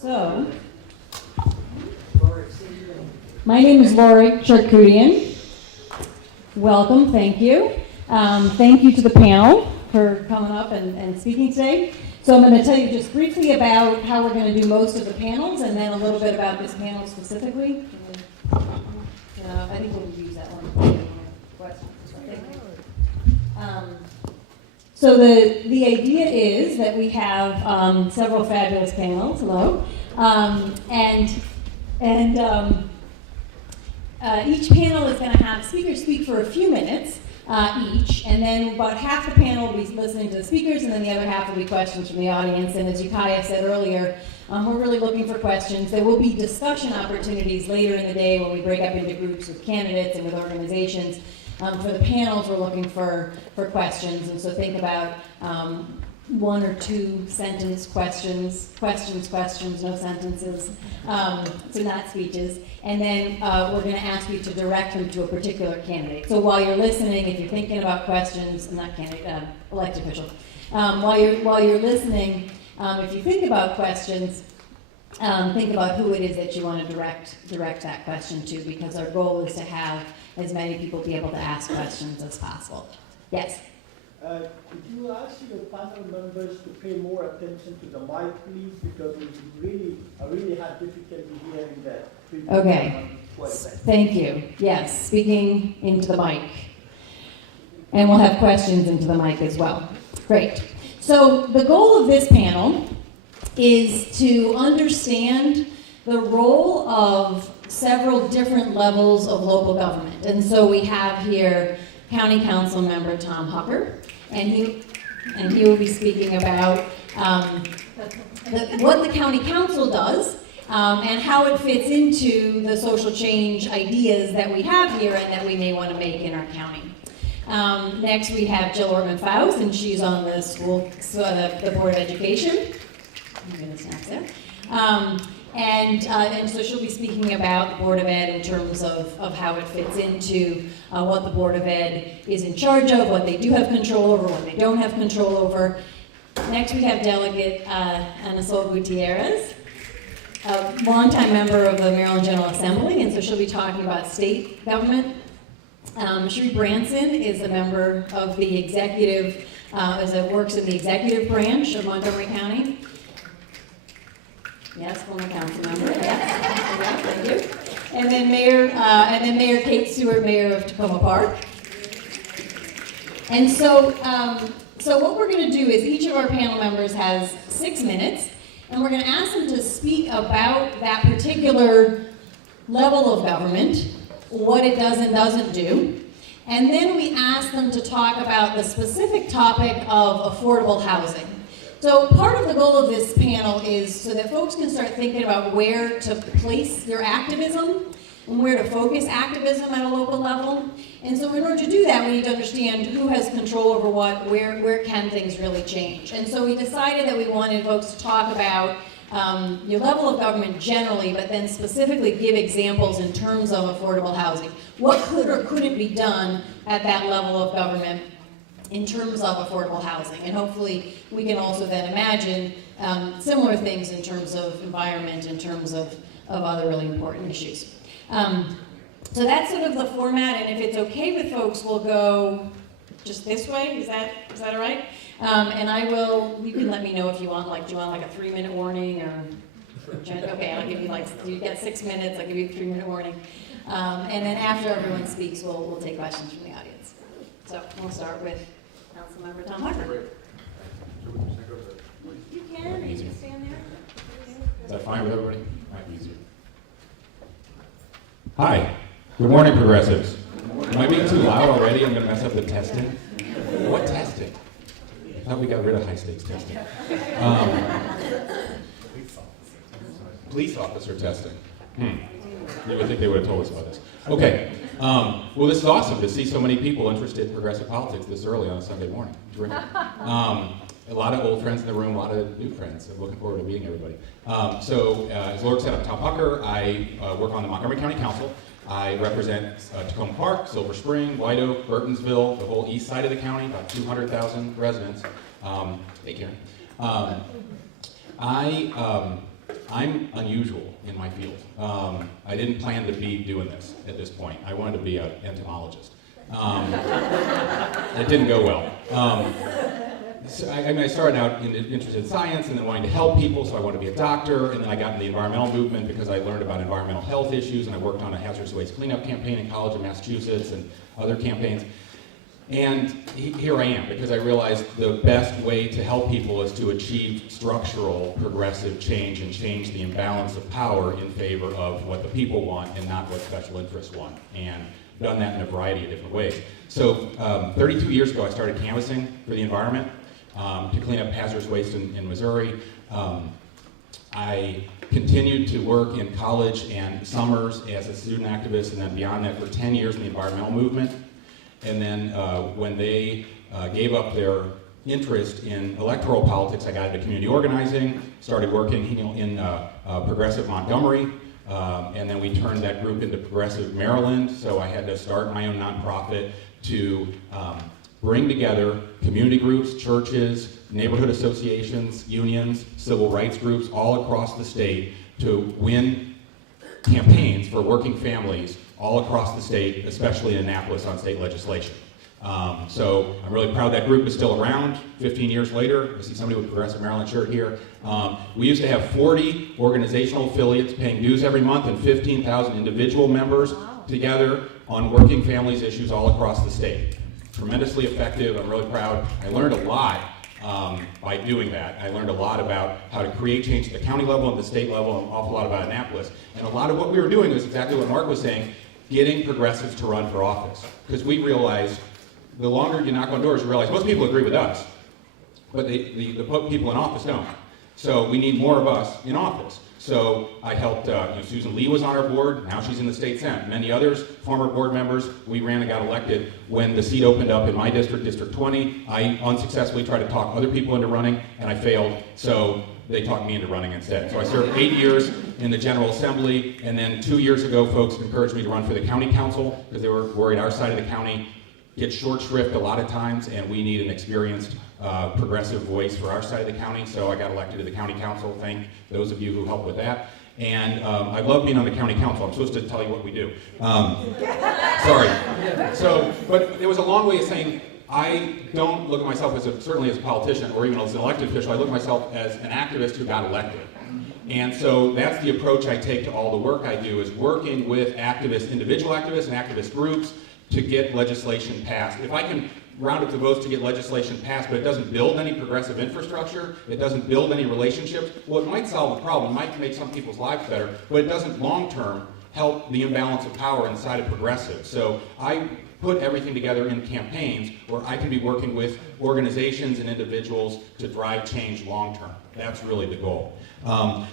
So, my name is Lori Charkoudian. Welcome, thank you. Thank you to the panel for coming up and speaking today. So I'm going to tell you just briefly about how we're going to do most of the panels, and then a little bit about this panel specifically. I think we'll use that one. So the idea is that we have several fabulous panels. Hello, each panel is going to have speakers speak for a few minutes each, and then about half the panel will be listening to the speakers, and then the other half will be questions from the audience. And as Ukiah said earlier, we're really looking for questions. There will be discussion opportunities later in the day when we break up into groups with candidates and with organizations. For the panels, we're looking for questions, and so think about one or two sentence questions, no sentences, so not speeches. And then we're going to ask you to direct them to a particular candidate. So while you're listening, if you're thinking about questions, not candidate, elected official, while you're listening, if you think about questions, think about who it is that you want to direct that question to, because our goal is to have as many people be able to ask questions as possible. Yes? Could you ask your panel members to pay more attention to the mic, please? Because I really had difficulty hearing that. Okay. Thank you. Yes, speaking into the mic. And we'll have questions into the mic as well. Great. So the goal of this panel is to understand the role of several different levels of local government. And so we have here County Council member Tom Hucker, and he will be speaking about what the County Council does and how it fits into the social change ideas that we have here and that we may want to make in our county. Next we have Jill Ortman-Faust, and she's on the the Board of Education. I'm going to snap there. And so she'll be speaking about the Board of Ed in terms of how it fits into what the Board of Ed is in charge of, what they do have control over, what they don't have control over. Next we have Delegate Ana Sol Gutierrez, a longtime member of the Maryland General Assembly, and so she'll be talking about state government. Sheree Branson is a member of the executive, works in the executive branch of Montgomery County. Yes, former council member. Yes, thank you. And then Mayor Kate Stewart, Mayor of Tacoma Park. And so what we're going to do is each of our panel members has 6 minutes, and we're going to ask them to speak about that particular level of government, what it does and doesn't do. And then we ask them to talk about the specific topic of affordable housing. So part of the goal of this panel is so that folks can start thinking about where to place your activism and where to focus activism at a local level. And so in order to do that, we need to understand who has control over what, where can things really change. And so we decided that we wanted folks to talk about your level of government generally, but then specifically give examples in terms of affordable housing. What could or couldn't be done at that level of government in terms of affordable housing? And hopefully we can also then imagine similar things in terms of environment, in terms of other really important issues. So that's sort of the format, and if it's okay with folks, we'll go just this way. Is that all right? And you can let me know if you want, do you want like a 3-minute warning or? Okay, I'll give you you get 6 minutes, I'll give you a 3-minute warning. And then after everyone speaks, we'll take questions from the audience. So we'll start with Councilmember Tom Hucker. You can, you can stand there. Is that fine with everybody? Might be easier. Hi. Good morning, progressives. Am I being too loud already? I'm going to mess up the testing. What testing? I thought we got rid of high-stakes testing. Police officer testing. You would think they would have told us about this. Okay. Well, this is awesome to see so many people interested in progressive politics this early on a Sunday morning. Terrific. A lot of old friends in the room, a lot of new friends. I'm looking forward to meeting everybody. As Lord said, I'm Tom Hucker. I work on the Montgomery County Council. I represent Tacoma Park, Silver Spring, White Oak, Burtonsville, the whole east side of the county, about 200,000 residents. Hey, Karen. I'm unusual in my field. I didn't plan to be doing this at this point. I wanted to be an entomologist. It didn't go well. So I started out interested in science and then wanting to help people, so I wanted to be a doctor, and then I got in the environmental movement because I learned about environmental health issues, and I worked on a hazardous waste cleanup campaign in College of Massachusetts and other campaigns. And here I am, because I realized the best way to help people is to achieve structural, progressive change and change the imbalance of power in favor of what the people want and not what special interests want. And done that in a variety of different ways. So 32 years ago, I started canvassing for the environment to clean up hazardous waste in Missouri. I continued to work in college and summers as a student activist, and then beyond that for 10 years in the environmental movement. And then when they gave up their interest in electoral politics, I got into community organizing, started working in Progressive Montgomery, and then we turned that group into Progressive Maryland, so I had to start my own nonprofit to bring together community groups, churches, neighborhood associations, unions, civil rights groups all across the state to win campaigns for working families all across the state, especially in Annapolis on state legislation. So I'm really proud that group is still around 15 years later. I see somebody with Progressive Maryland shirt here. We used to have 40 organizational affiliates paying dues every month and 15,000 individual members together on working families issues all across the state. Tremendously effective. I'm really proud. I learned a lot by doing that. I learned a lot about how to create change at the county level and the state level, and an awful lot about Annapolis. And a lot of what we were doing was exactly what Mark was saying, getting progressives to run for office. Because we realized the longer you knock on doors, you realize most people agree with us, but the people in office don't. So we need more of us in office. So I helped, Susan Lee was on our board, now she's in the state Senate. Many others, former board members, we ran and got elected. When the seat opened up in my district, District 20, I unsuccessfully tried to talk other people into running, and I failed. So they talked me into running instead. So I served 8 years in the General Assembly, and then 2 years ago, folks encouraged me to run for the county council because they were worried our side of the county gets short shrift a lot of times, and we need an experienced progressive voice for our side of the county. So I got elected to the county council. Thank those of you who helped with that. And I love being on the county council. I'm supposed to tell you what we do. Sorry. So, but it was a long way of saying I don't look at myself certainly as a politician or even as an elected official. I look at myself as an activist who got elected. And so that's the approach I take to all the work I do, is working with activists, individual activists and activist groups to get legislation passed. If I can round up the votes to get legislation passed, but it doesn't build any progressive infrastructure, it doesn't build any relationships, well, it might solve a problem, it might make some people's lives better, but it doesn't long-term help the imbalance of power inside of progressives. So I put everything together in campaigns where I can be working with organizations and individuals to drive change long-term. That's really the goal.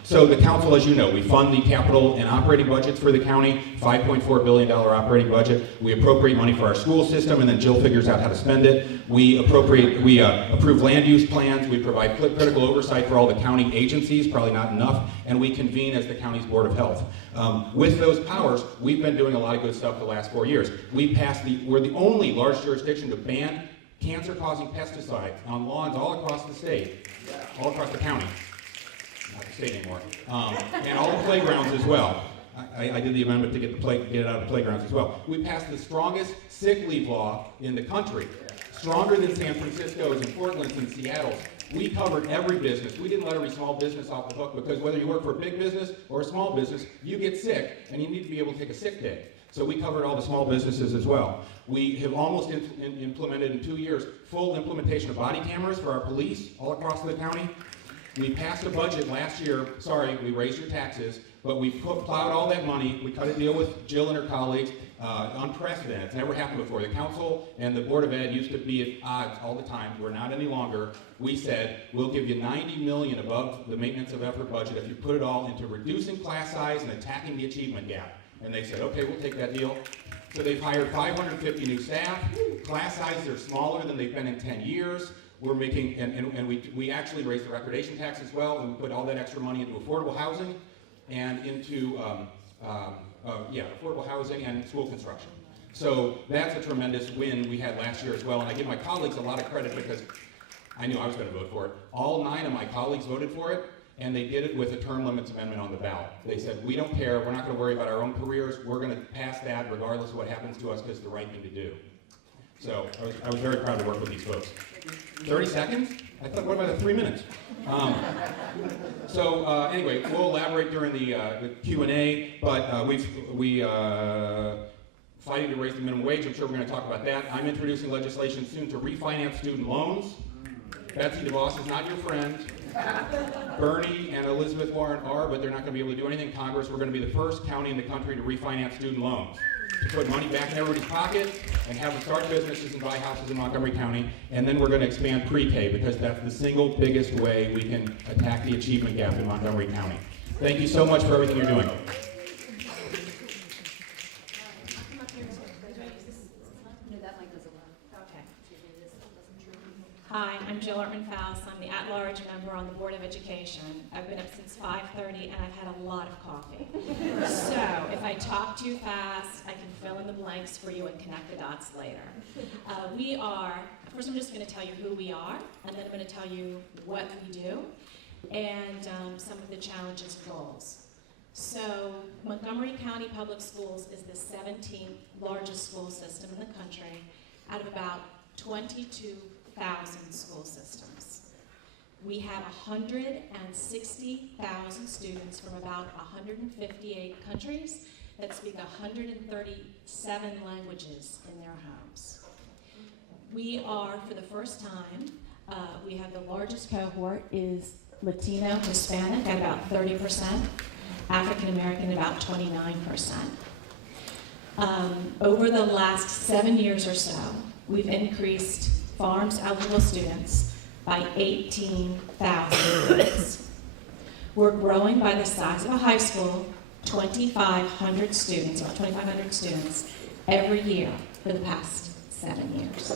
So the council, as you know, we fund the capital and operating budgets for the county, $5.4 billion operating budget. We appropriate money for our school system, and then Jill figures out how to spend it. We approve land use plans. We provide critical oversight for all the county agencies, probably not enough, and we convene as the county's Board of Health. With those powers, we've been doing a lot of good stuff the last 4 years. We're the only large jurisdiction to ban cancer-causing pesticides on lawns all across the state, all across the county. Not the state anymore, and all the playgrounds as well. I did the amendment to get it out of the playgrounds as well. We passed the strongest sick leave law in the country, stronger than San Francisco's and Portland's and Seattle's. We covered every business. We didn't let every small business off the hook, because whether you work for a big business or a small business, you get sick and you need to be able to take a sick day. So we covered all the small businesses as well. We have almost implemented in 2 years full implementation of body cameras for our police all across the county. We passed a budget last year. Sorry, we raised your taxes, but we plowed all that money. We cut a deal with Jill and her colleagues. Unprecedented. It's never happened before. The council and the Board of Ed used to be at odds all the time. We're not any longer. We said, we'll give you $90 million above the maintenance of effort budget if you put it all into reducing class size and attacking the achievement gap. And they said, okay, we'll take that deal. So they've hired 550 new staff. Class sizes are smaller than they've been in 10 years. We're making, and we actually raised the recordation tax as well, and we put all that extra money into affordable housing and into, affordable housing and school construction. So that's a tremendous win we had last year as well, and I give my colleagues a lot of credit because I knew I was going to vote for it. All 9 of my colleagues voted for it, and they did it with a term limits amendment on the ballot. They said, we don't care, we're not going to worry about our own careers, we're going to pass that regardless of what happens to us because it's the right thing to do. So I was very proud to work with these folks. 30 seconds? I thought, what about the 3 minutes? Anyway, we'll elaborate during the Q&A, but we fighting to raise the minimum wage. I'm sure we're going to talk about that. I'm introducing legislation soon to refinance student loans. Betsy DeVos is not your friend. Bernie and Elizabeth Warren are, but they're not going to be able to do anything in Congress. We're going to be the first county in the country to refinance student loans, to put money back in everybody's pocket and have them start businesses and buy houses in Montgomery County. And then we're going to expand pre-K because that's the single biggest way we can attack the achievement gap in Montgomery County. Thank you so much for everything you're doing. Hi, I'm Jill Ortman-Faust. I'm the at-large member on the Board of Education. I've been up since 5:30 and I've had a lot of coffee. So if I talk too fast, I can fill in the blanks for you and connect the dots later. First I'm just going to tell you who we are, and then I'm going to tell you what we do, and some of the challenges and goals. So Montgomery County Public Schools is the 17th largest school system in the country out of about 22,000 school systems. We have 160,000 students from about 158 countries that speak 137 languages in their homes. We are, for the first time, we have the largest cohort is Latino, Hispanic at about 30%, African American about 29%. Over the last 7 years or so, we've increased Farms eligible students by 18,000 students. We're growing by the size of a high school, 2,500 students, about 2,500 students every year for the past 7 years.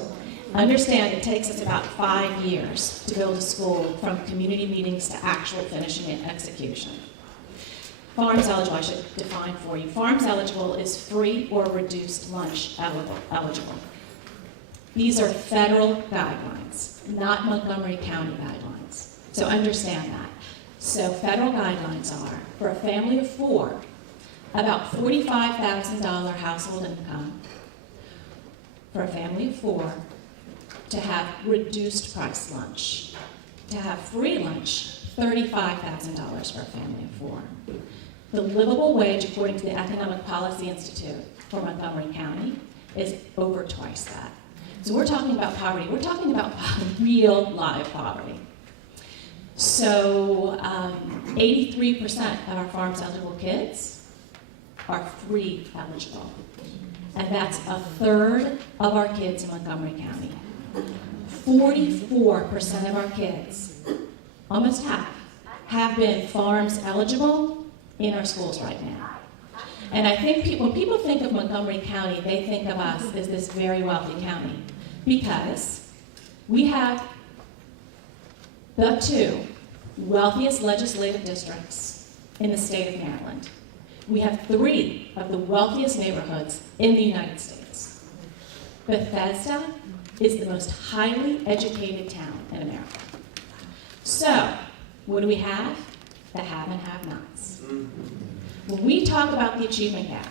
Understand it takes us about 5 years to build a school from community meetings to actual finishing and execution. Farms eligible, I should define for you. Farms eligible is free or reduced lunch eligible. These are federal guidelines, not Montgomery County guidelines. So understand that. So federal guidelines are, for a family of 4, about $45,000 household income, for a family of 4, to have reduced price lunch. To have free lunch, $35,000 for a family of 4. The livable wage, according to the Economic Policy Institute for Montgomery County, is over twice that. So we're talking about poverty. We're talking about real live poverty. So 83% of our Farms eligible kids are free eligible. And that's a third of our kids in Montgomery County. 44% of our kids, almost half, have been Farms eligible in our schools right now. And I think when people think of Montgomery County, they think of us as this very wealthy county because we have the 2 wealthiest legislative districts in the state of Maryland. We have 3 of the wealthiest neighborhoods in the United States. Bethesda is the most highly educated town in America. So, what do we have? The have and have-nots. When we talk about the achievement gap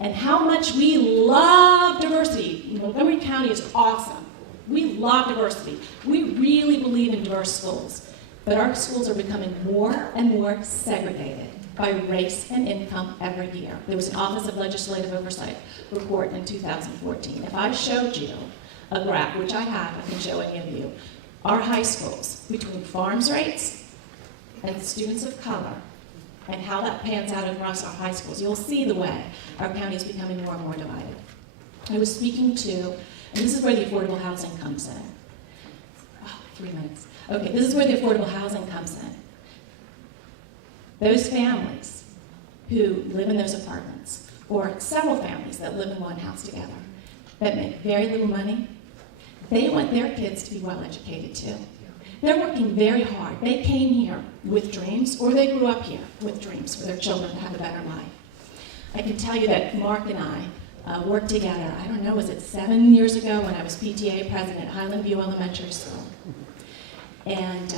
and how much we love diversity, Montgomery County is awesome. We love diversity. We really believe in diverse schools. But our schools are becoming more and more segregated by race and income every year. There was an Office of Legislative Oversight report in 2014. If I showed you a graph, which I have, I can show any of you, our high schools between Farms rates and students of color, and how that pans out across our high schools, you'll see the way our county is becoming more and more divided. I was speaking to, and this is where the affordable housing comes in. Oh, 3 minutes. Okay, this is where the affordable housing comes in. Those families who live in those apartments, or several families that live in one house together, that make very little money, they want their kids to be well educated too. They're working very hard. They came here with dreams, or they grew up here with dreams for their children to have a better life. I can tell you that Mark and I worked together, I don't know, was it 7 years ago when I was PTA president at Highland View Elementary School. And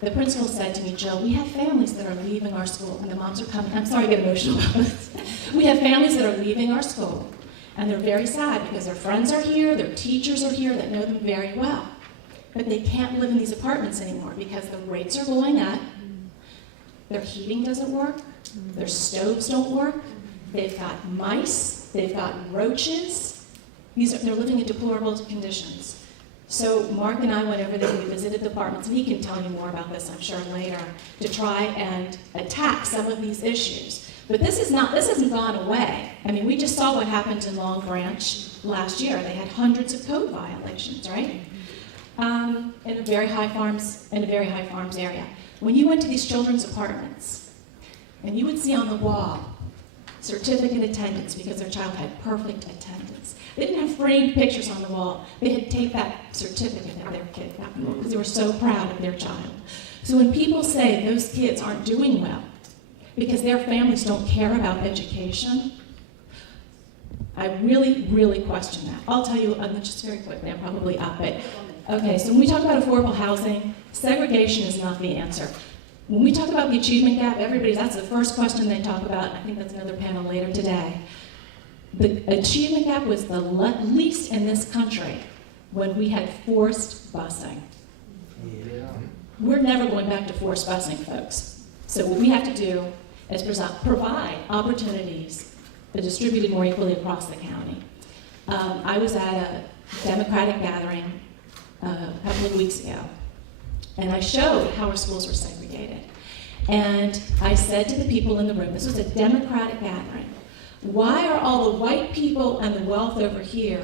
the principal said to me, Jill, we have families that are leaving our school, and the moms are coming. I'm sorry to get emotional about this. We have families that are leaving our school, and they're very sad because their friends are here, their teachers are here that know them very well. But they can't live in these apartments anymore because the rates are going up, their heating doesn't work, their stoves don't work, they've got mice, they've got roaches. They're living in deplorable conditions. So Mark and I went over there, we visited the apartments, and he can tell you more about this, I'm sure, later, to try and attack some of these issues. But this hasn't gone away. I mean, we just saw what happened in Long Branch last year. They had hundreds of code violations, right? In a very high farms area. When you went to these children's apartments, and you would see on the wall certificate attendance because their child had perfect attendance. They didn't have framed pictures on the wall. They had taped that certificate that their kid got because they were so proud of their child. So when people say those kids aren't doing well because their families don't care about education, I really, really question that. I'll tell you just very quickly, I'm probably up, but okay, so when we talk about affordable housing, segregation is not the answer. When we talk about the achievement gap, that's the first question they talk about, and I think that's another panel later today. The achievement gap was the least in this country when we had forced busing. Yeah. We're never going back to forced busing, folks. So what we have to do is provide opportunities that are distributed more equally across the county. I was at a Democratic gathering a couple of weeks ago, and I showed how our schools were segregated. And I said to the people in the room, this was a Democratic gathering, why are all the white people and the wealth over here?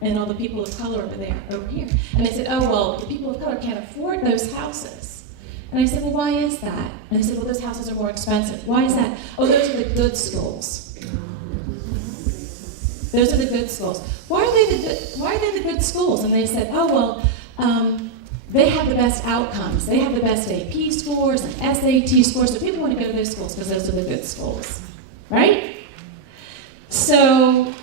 And all the people of color over here? And they said, oh, well, the people of color can't afford those houses. And I said, well, why is that? And they said, well, those houses are more expensive. Why is that? Oh, those are the good schools. Those are the good schools. Why are they the good schools? And they said, oh, well, they have the best outcomes. They have the best AP scores and SAT scores, so people want to go to those schools because those are the good schools, right? So,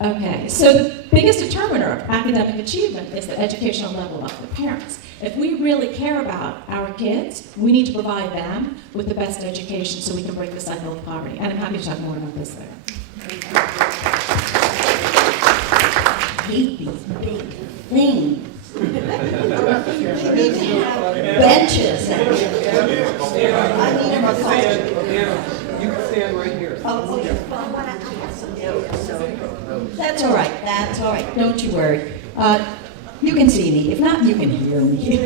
okay, so the biggest determiner of academic achievement is the educational level of the parents. If we really care about our kids, we need to provide them with the best education so we can break the cycle of poverty. And I'm happy to talk more about this later. I hate these big things. We need to have benches. I need a massage. You can stand right here. Oh, okay. Well, I have some notes, so that's all right. That's all right. Don't you worry. You can see me. If not, you can hear me.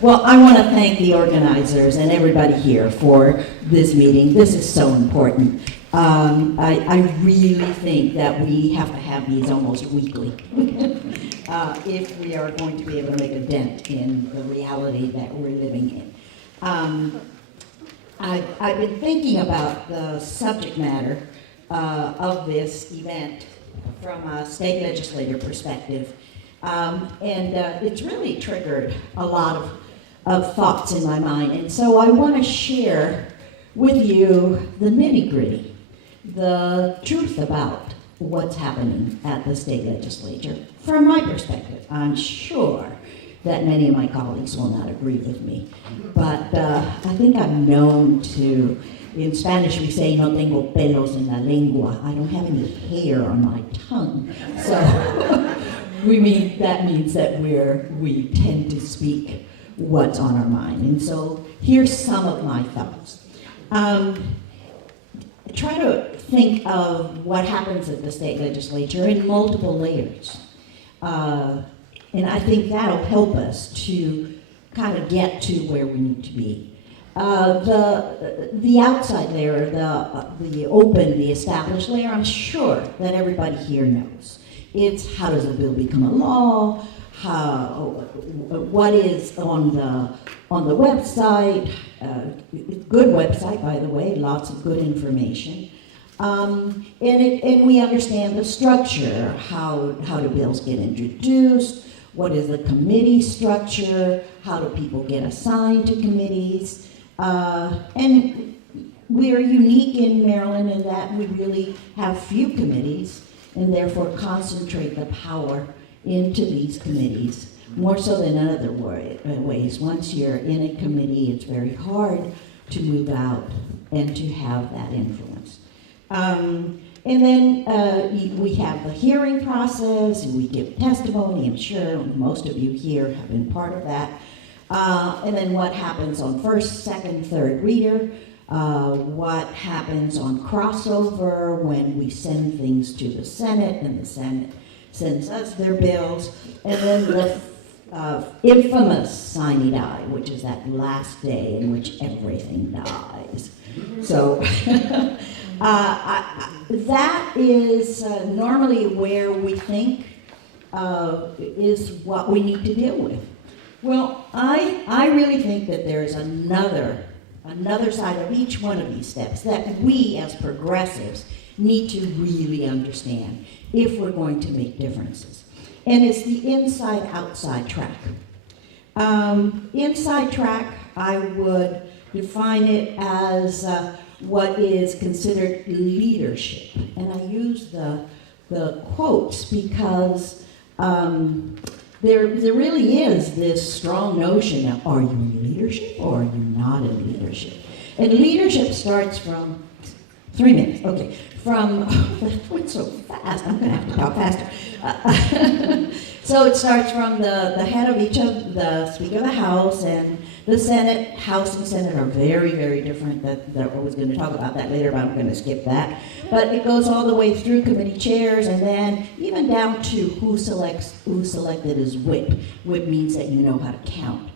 Well, I want to thank the organizers and everybody here for this meeting. This is so important. I really think that we have to have these almost weekly if we are going to be able to make a dent in the reality that we're living in. I've been thinking about the subject matter of this event from a state legislator perspective, and it's really triggered a lot of thoughts in my mind. And so I want to share with you the nitty-gritty, the truth about what's happening at the state legislature from my perspective. I'm sure that many of my colleagues will not agree with me, but I think I'm known to, in Spanish we say, no tengo pelos en la lengua. I don't have any hair on my tongue. So that means that we tend to speak what's on our mind. And so here's some of my thoughts. Try to think of what happens at the state legislature in multiple layers. And I think that'll help us to kind of get to where we need to be. The outside layer, the open, the established layer, I'm sure that everybody here knows. It's how does a bill become a law? What is on the website? Good website, by the way, lots of good information. And we understand the structure, how do bills get introduced, what is the committee structure, how do people get assigned to committees. And we are unique in Maryland in that we really have few committees and therefore concentrate the power into these committees more so than in other ways. Once you're in a committee, it's very hard to move out and to have that influence. And then we have the hearing process, and we give testimony. I'm sure most of you here have been part of that. And then what happens on first, second, third reader, what happens on crossover when we send things to the Senate and the Senate sends us their bills, and then the infamous sine die, which is that last day in which everything dies. So that is normally where we think is what we need to deal with. Well, I really think that there's another side of each one of these steps that we as progressives need to really understand if we're going to make differences. And it's the inside-outside track. Inside track, I would define it as what is considered leadership. And I use the quotes because there really is this strong notion of, are you in leadership or are you not in leadership? And leadership starts from 3 minutes, okay. That went so fast, I'm gonna have to talk faster. So it starts from the head of each of the Speaker of the House and the Senate. House and Senate are very, very different. That I was gonna talk about that later, but I'm gonna skip that. But it goes all the way through committee chairs and then even down to who's selected as whip. Whip means that you know how to count.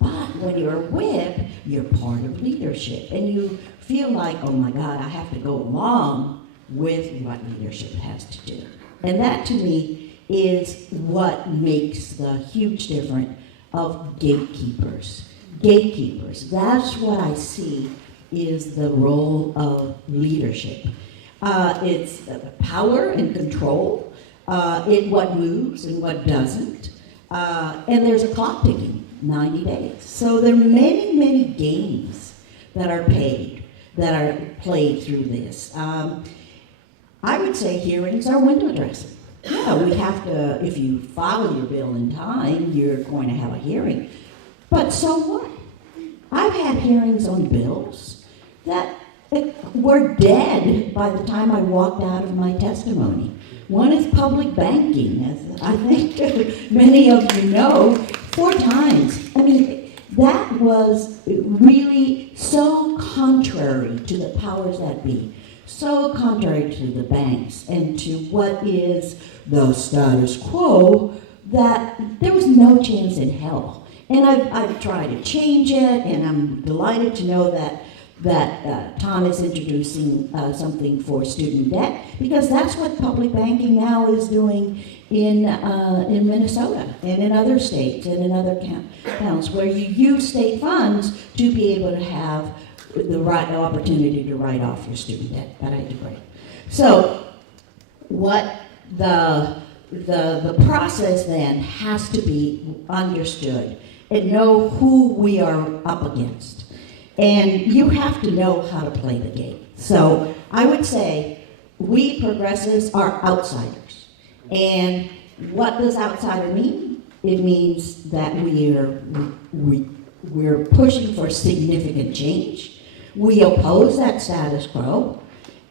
But when you're a whip, you're part of leadership. And you feel like, oh my God, I have to go along with what leadership has to do. And that to me is what makes the huge difference of gatekeepers. Gatekeepers, that's what I see is the role of leadership. It's power and control, in what moves and what doesn't. And there's a clock ticking, 90 days. So there are many, many games that are played through this. I would say hearings are window dressing. Yeah, we have to, if you file your bill in time, you're going to have a hearing. But so what? I've had hearings on bills that were dead by the time I walked out of my testimony. One is public banking, as I think many of you know, 4 times. I mean, that was really so contrary to the powers that be, so contrary to the banks and to what is the status quo, that there was no chance in hell. And I've tried to change it, and I'm delighted to know that Tom is introducing something for student debt, because that's what public banking now is doing in Minnesota and in other states and in other towns, where you use state funds to be able to have the opportunity to write off your student debt at a degree. So what the process then has to be understood and know who we are up against. And you have to know how to play the game. So I would say we progressives are outsiders. And what does outsider mean? It means that we're pushing for significant change. We oppose that status quo.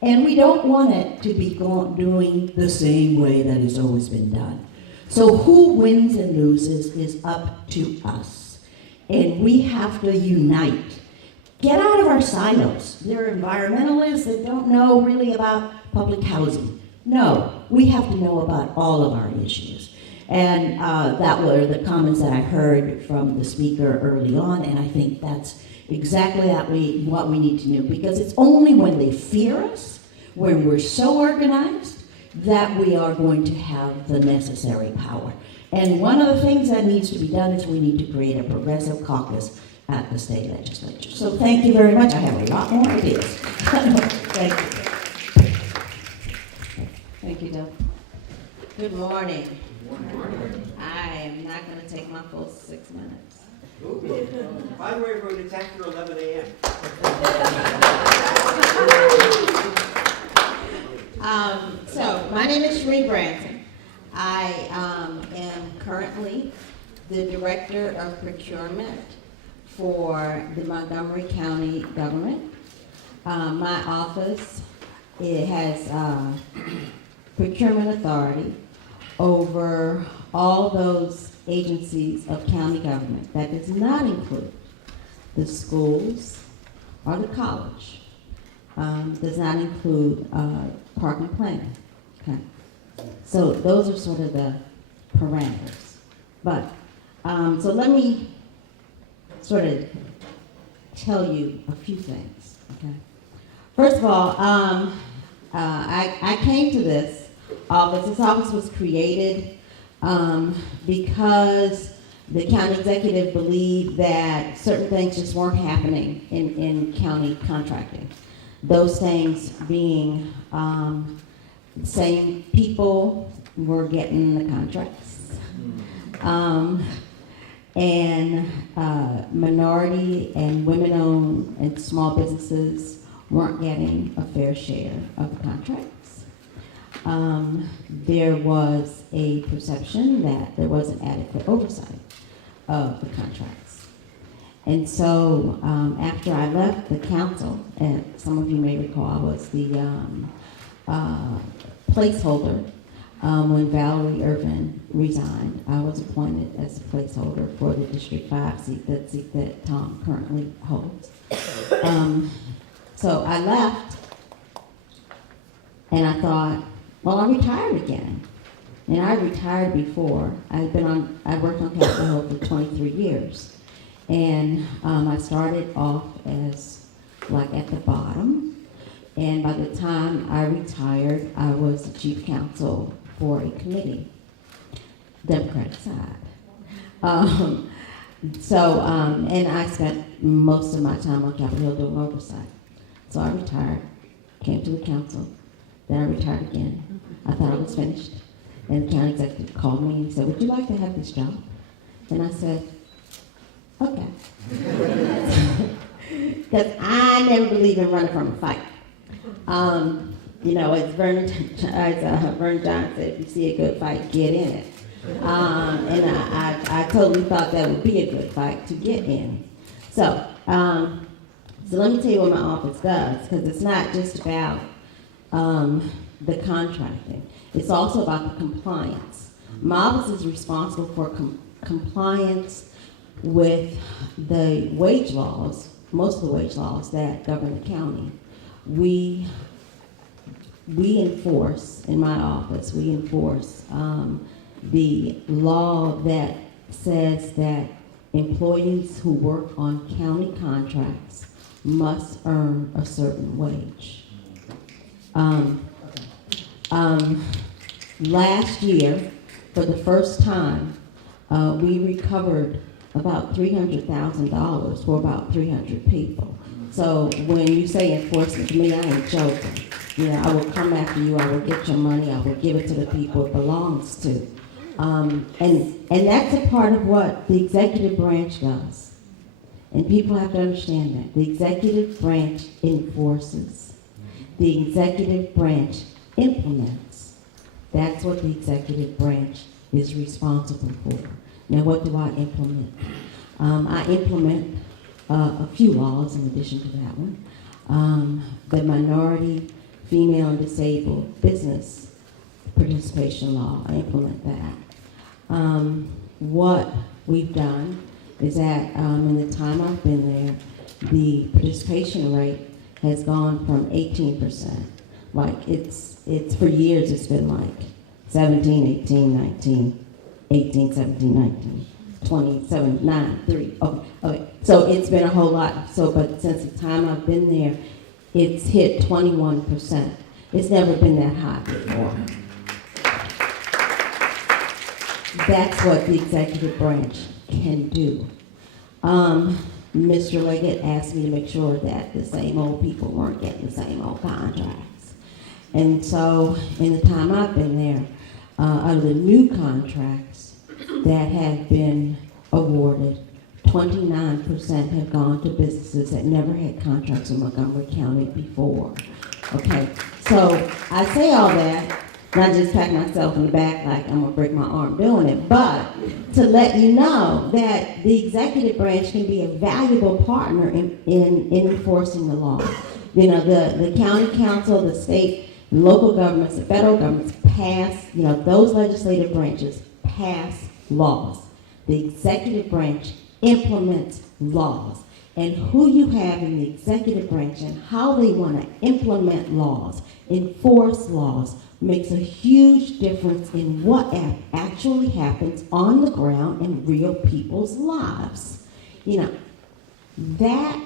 And we don't want it to be doing the same way that it's always been done. So who wins and loses is up to us. And we have to unite. Get out of our silos. There are environmentalists that don't know really about public housing. No, we have to know about all of our issues. And that were the comments that I heard from the speaker early on, and I think that's exactly what we need to know, because it's only when they fear us, when we're so organized, that we are going to have the necessary power. And one of the things that needs to be done is we need to create a progressive caucus at the state legislature. So thank you very much. I have a lot more ideas. Thank you. Thank you, Deb. Good morning. I am not going to take my full 6 minutes. By the way, we're going to attack for 11 a.m. So, my name is Sheree Branson. I am currently the Director of Procurement for the Montgomery County government. My office, it has procurement authority over all those agencies of county government. That does not include the schools or the college. Does not include park and planning. Okay. So those are sort of the parameters. But, so let me sort of tell you a few things, okay? First of all, I came to this office. This office was created because the county executive believed that certain things just weren't happening in county contracting. Those things being same people were getting the contracts. And minority and women-owned and small businesses weren't getting a fair share of the contracts. There was a perception that there wasn't adequate oversight of the contracts. And so after I left the council, and some of you may recall I was the placeholder when Valerie Irvin resigned. I was appointed as a placeholder for the District 5 seat that Tom currently holds. So I left, and I thought, well, I'm retired again. And I retired before. I worked on Capitol Hill for 23 years. And I started off as like at the bottom. And by the time I retired, I was the chief counsel for a committee, Democratic side. And I spent most of my time on Capitol Hill doing oversight. So I retired, came to the council, then I retired again. I thought I was finished. And the county executive called me and said, would you like to have this job? And I said, okay. Because I never believe in running from a fight. You know, as Vernon John said, if you see a good fight, get in it. And I totally thought that would be a good fight to get in. So let me tell you what my office does, because it's not just about the contracting. It's also about the compliance. My office is responsible for compliance with the wage laws, most of the wage laws that govern the county. We enforce, in my office, we enforce the law that says that employees who work on county contracts must earn a certain wage. Last year, for the first time, we recovered about $300,000 for about 300 people. So when you say enforcement, to me, I ain't joking. You know, I will come after you, I will get your money, I will give it to the people it belongs to. And that's a part of what the executive branch does. And people have to understand that. The executive branch enforces. The executive branch implements. That's what the executive branch is responsible for. Now, what do I implement? I implement a few laws in addition to that one. The minority, female, and disabled business participation law, I implement that. What we've done is that in the time I've been there, the participation rate has gone from 18%. Like it's for years it's been like 17, 18, 19, 18, 17, 19, 27, 9, 3. Okay. So it's been a whole lot. So, but since the time I've been there, it's hit 21%. It's never been that high before. That's what the executive branch can do. Mr. Leggett asked me to make sure that the same old people weren't getting the same old contracts. And so in the time I've been there, out of the new contracts that have been awarded, 29% have gone to businesses that never had contracts in Montgomery County before. Okay, so I say all that Not just pat myself in the back like I'm gonna break my arm doing it, but to let you know that the executive branch can be a valuable partner in enforcing the law. You know, the county council, the state, local governments, the federal governments pass, you know, those legislative branches pass laws. The executive branch implements laws. And who you have in the executive branch and how they want to implement laws, enforce laws, makes a huge difference in what actually happens on the ground in real people's lives. You know, that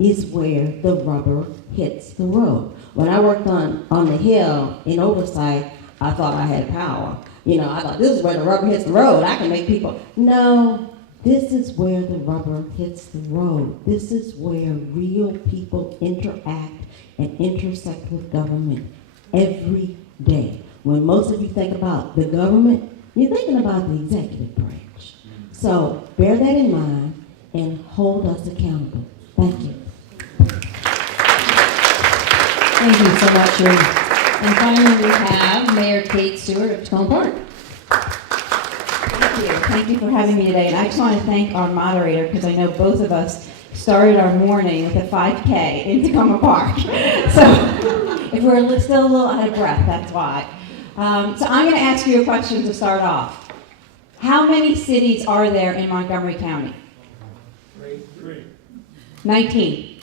is where the rubber hits the road. When I worked on the Hill in oversight, I thought I had power. You know, I thought this is where the rubber hits the road. I can make people. No, this is where the rubber hits the road. This is where real people interact and intersect with government every day. When most of you think about the government, you're thinking about the executive branch. So bear that in mind and hold us accountable. Thank you. Thank you so much, Ruth. And finally, we have Mayor Kate Stewart of Tacoma Park. Thank you. Thank you for having me today. And I just want to thank our moderator because I know both of us started our morning with a 5K in Tacoma Park. So if we're still a little out of breath, that's why. So I'm going to ask you a question to start off. How many cities are there in Montgomery County? 19.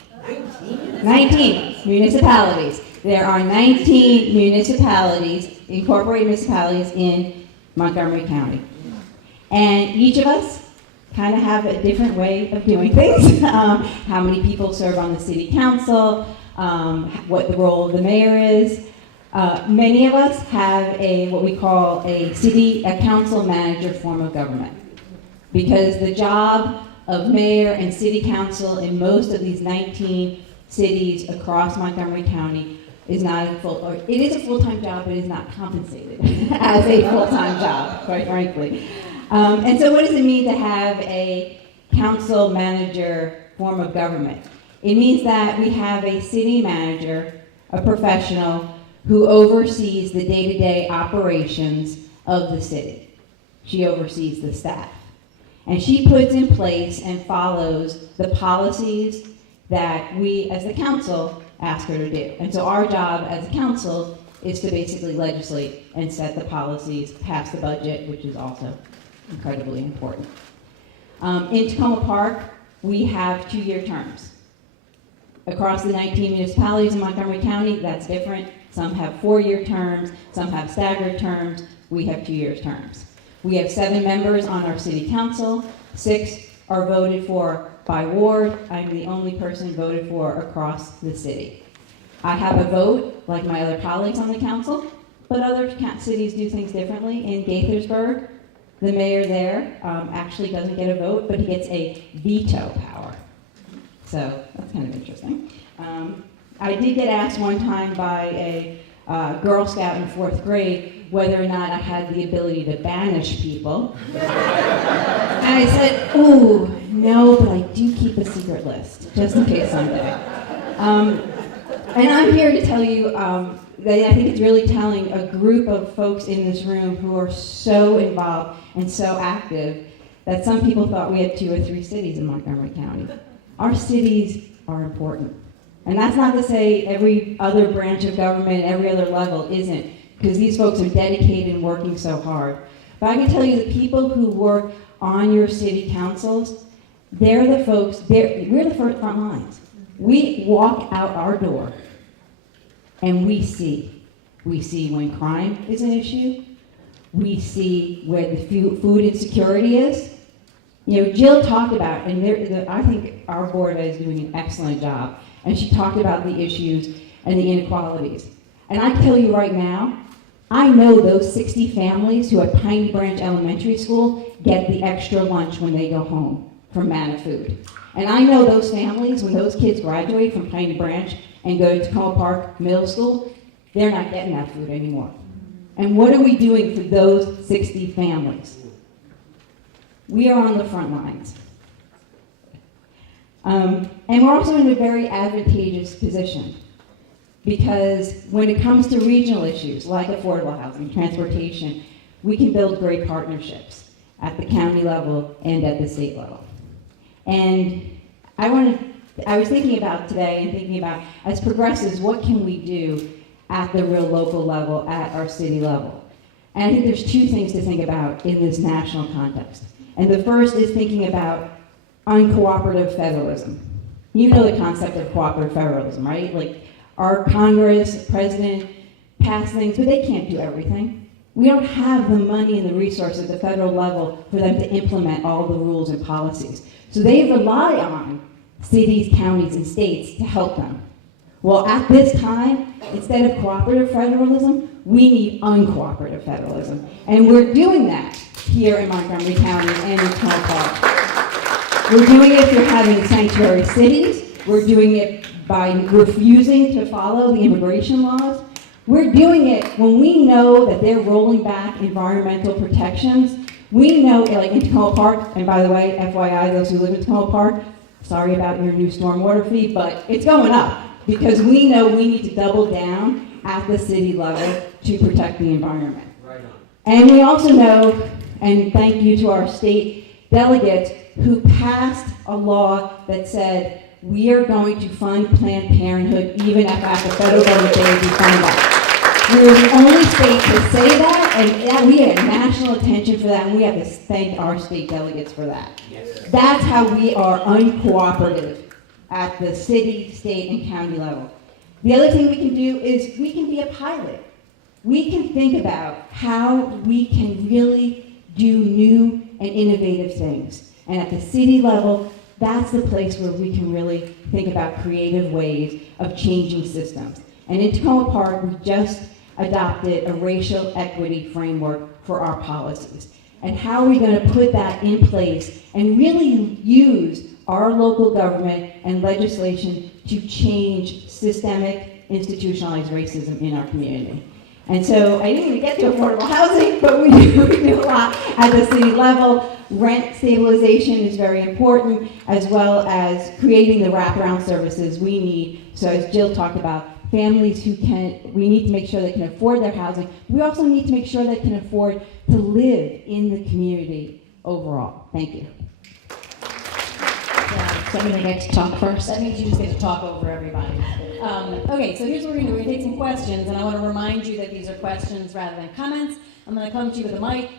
19 municipalities. There are 19 municipalities, incorporated municipalities in Montgomery County. And each of us kind of have a different way of doing things. How many people serve on the city council, what the role of the mayor is. Many of us have what we call a council manager form of government. Because the job of mayor and city council in most of these 19 cities across Montgomery County is not it is a full-time job, but it is not compensated as a full-time job, quite frankly. And so what does it mean to have a council manager form of government? It means that we have a city manager, a professional, who oversees the day-to-day operations of the city. She oversees the staff. And she puts in place and follows the policies that we as the council ask her to do. And so our job as a council is to basically legislate and set the policies, pass the budget, which is also incredibly important. In Tacoma Park, we have 2-year terms. Across the 19 municipalities in Montgomery County, that's different. Some have 4-year terms, some have staggered terms. We have 2-year terms. We have 7 members on our city council. 6 are voted for by ward. I'm the only person voted for across the city. I have a vote, like my other colleagues on the council, but other cities do things differently. In Gaithersburg, the mayor there actually doesn't get a vote, but he gets a veto power. So that's kind of interesting. I did get asked one time by a Girl Scout in 4th grade whether or not I had the ability to banish people. And I said, ooh, no, but I do keep a secret list, just in case someday. And I'm here to tell you that I think it's really telling a group of folks in this room who are so involved and so active that some people thought we had 2 or 3 cities in Montgomery County. Our cities are important. And that's not to say every other branch of government, every other level isn't, because these folks are dedicated and working so hard. But I can tell you the people who work on your city councils, they're the folks, we're the front lines. We walk out our door and we see. We see when crime is an issue. We see where the food insecurity is. You know, Jill talked about, and I think our board is doing an excellent job, and she talked about the issues and the inequalities. And I tell you right now, I know those 60 families who at Piney Branch Elementary School get the extra lunch when they go home from Manna Food. And I know those families, when those kids graduate from Piney Branch and go to Tacoma Park Middle School, they're not getting that food anymore. And what are we doing for those 60 families? We are on the front lines. And we're also in a very advantageous position. Because when it comes to regional issues like affordable housing, transportation, we can build great partnerships at the county level and at the state level. And I was thinking about today and thinking about, as progressives, what can we do at the real local level, at our city level? And I think there's two things to think about in this national context. And the first is thinking about uncooperative federalism. You know the concept of cooperative federalism, right? Like, our Congress, president, pass things, but they can't do everything. We don't have the money and the resources at the federal level for them to implement all the rules and policies. So they rely on cities, counties, and states to help them. Well, at this time, instead of cooperative federalism, we need uncooperative federalism. And we're doing that here in Montgomery County and in Tunnel Park. We're doing it through having sanctuary cities. We're doing it by refusing to follow the immigration laws. We're doing it when we know that they're rolling back environmental protections. We know, like in Tacoma Park, and by the way, FYI, those who live in Tacoma Park, sorry about your new stormwater fee, but it's going up because we know we need to double down at the city level to protect the environment. Right on. And we also know, and thank you to our state delegates who passed a law that said we are going to fund Planned Parenthood even if at the federal government they defund that. We're the only state to say that, and we had national attention for that, and we have to thank our state delegates for that. Yes. That's how we are uncooperative at the city, state, and county level. The other thing we can do is we can be a pilot. We can think about how we can really do new and innovative things. And at the city level, that's the place where we can really think about creative ways of changing systems. And in Tacoma Park, we just adopted a racial equity framework for our policies. And how are we going to put that in place and really use our local government and legislation to change systemic institutionalized racism in our community? And so I didn't even get to affordable housing, but we do a lot at the city level. Rent stabilization is very important, as well as creating the wraparound services we need. So as Jill talked about, families we need to make sure they can afford their housing. We also need to make sure they can afford to live in the community overall. Thank you. Somebody gets to talk first? That means you just get to talk over everybody. Okay, so here's what we're going to do. We're going to take some questions, and I want to remind you that these are questions rather than comments. I'm going to come to you with a mic.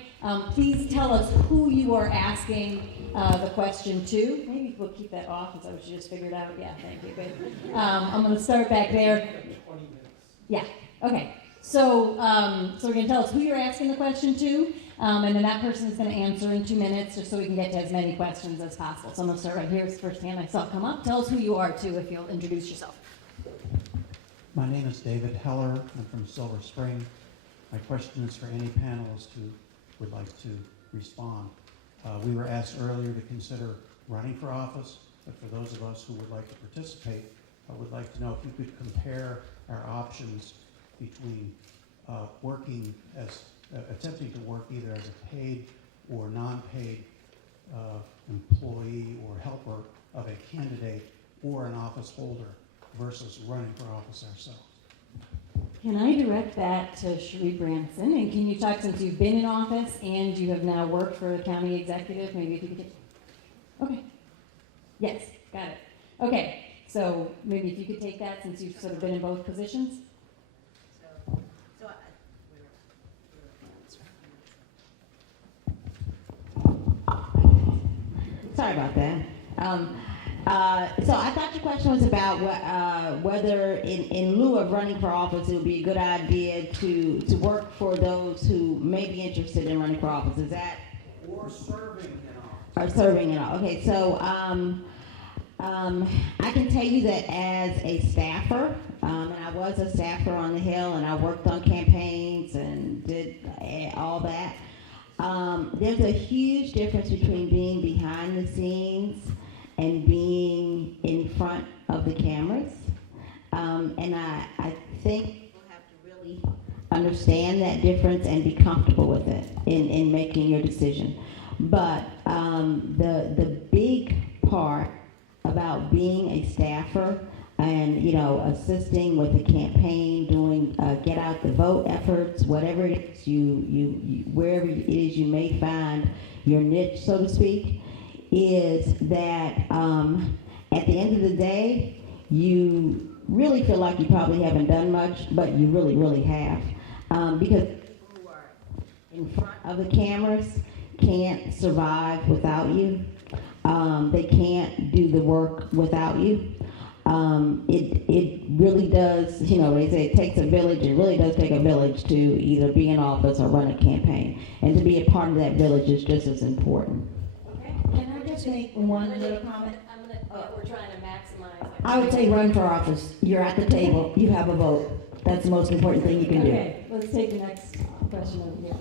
Please tell us who you are asking the question to. Maybe we'll keep that off. Is that what you just figured out? Yeah, thank you. Good. I'm going to start back there. Yeah. Okay. So, so we're going to tell us who you're asking the question to, and then that person is going to answer in 2 minutes, just so we can get to as many questions as possible. So I'm going to start right here. It's the first hand I saw come up. Tell us who you are, too, if you'll introduce yourself. My name is David Heller. I'm from Silver Spring. My question is for any panelists who would like to respond. We were asked earlier to consider running for office, but for those of us who would like to participate, I would like to know if you could compare our options between attempting to work either as a paid or non-paid employee or helper of a candidate or an office holder versus running for office ourselves. Can I direct that to Cherie Branson? And can you talk, since you've been in office and you have now worked for a county executive, maybe if you could get... Okay. Yes, got it. Okay, so maybe if you could take that, since you've sort of been in both positions. Sorry about that. So I thought your question was about whether in lieu of running for office, it would be a good idea to work for those who may be interested in running for office. Is that? Or serving in office. Or serving in office. Okay, so I can tell you that as a staffer, and I was a staffer on the Hill, and I worked on campaigns and did all that. There's a huge difference between being behind the scenes and being in front of the cameras. And I think people have to really understand that difference and be comfortable with it in making your decision. But the big part about being a staffer and, you know, assisting with the campaign, doing get out the vote efforts, whatever it is wherever it is you may find your niche, so to speak, is that at the end of the day, you really feel like you probably haven't done much, but you really, really have. Because people who are in front of the cameras can't survive without you. They can't do the work without you. It really does, you know, they say it takes a village. It really does take a village to either be in office or run a campaign. And to be a part of that village is just as important. Okay, can I just make one little comment? We're trying to maximize. I would say run for office. You're at the table, you have a vote. That's the most important thing you can do. Okay, let's take the next question over here.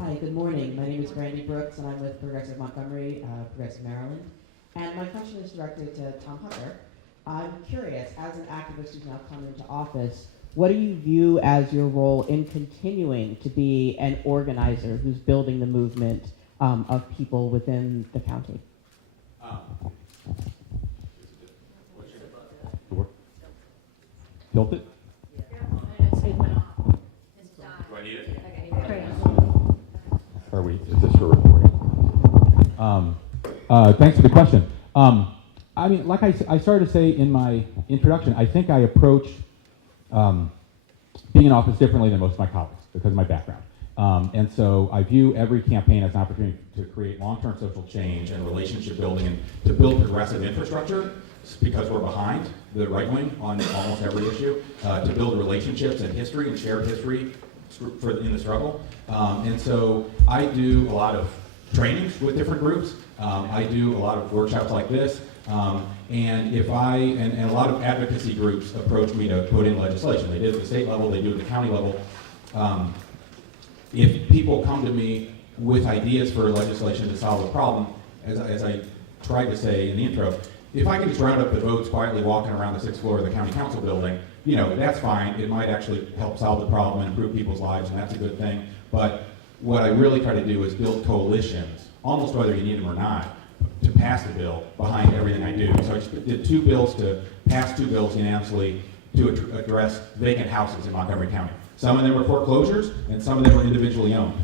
Hi, good morning. My name is Brandy Brooks, and I'm with Progressive Montgomery, Progressive Maryland. And my question is directed to Tom Hunter. I'm curious, as an activist who's now come into office, what do you view as your role in continuing to be an organizer who's building the movement of people within the county? Tilt it? Do I need it? Is this for recording? Thanks for the question. I mean, like I started to say in my introduction, I think I approach being in office differently than most of my colleagues because of my background. And so I view every campaign as an opportunity to create long-term social change and relationship building and to build progressive infrastructure because we're behind the right wing on almost every issue, to build relationships and history and shared history in the struggle. And so I do a lot of trainings with different groups. I do a lot of workshops like this. And a lot of advocacy groups approach me to put in legislation. They did at the state level, they do at the county level. If people come to me with ideas for legislation to solve a problem, as I tried to say in the intro, if I can just round up the votes quietly walking around the 6th floor of the county council building, you know, that's fine. It might actually help solve the problem and improve people's lives, and that's a good thing. But what I really try to do is build coalitions, almost whether you need them or not, to pass the bill behind everything I do. So I just did pass two bills unanimously to address vacant houses in Montgomery County. Some of them were foreclosures, and some of them were individually owned.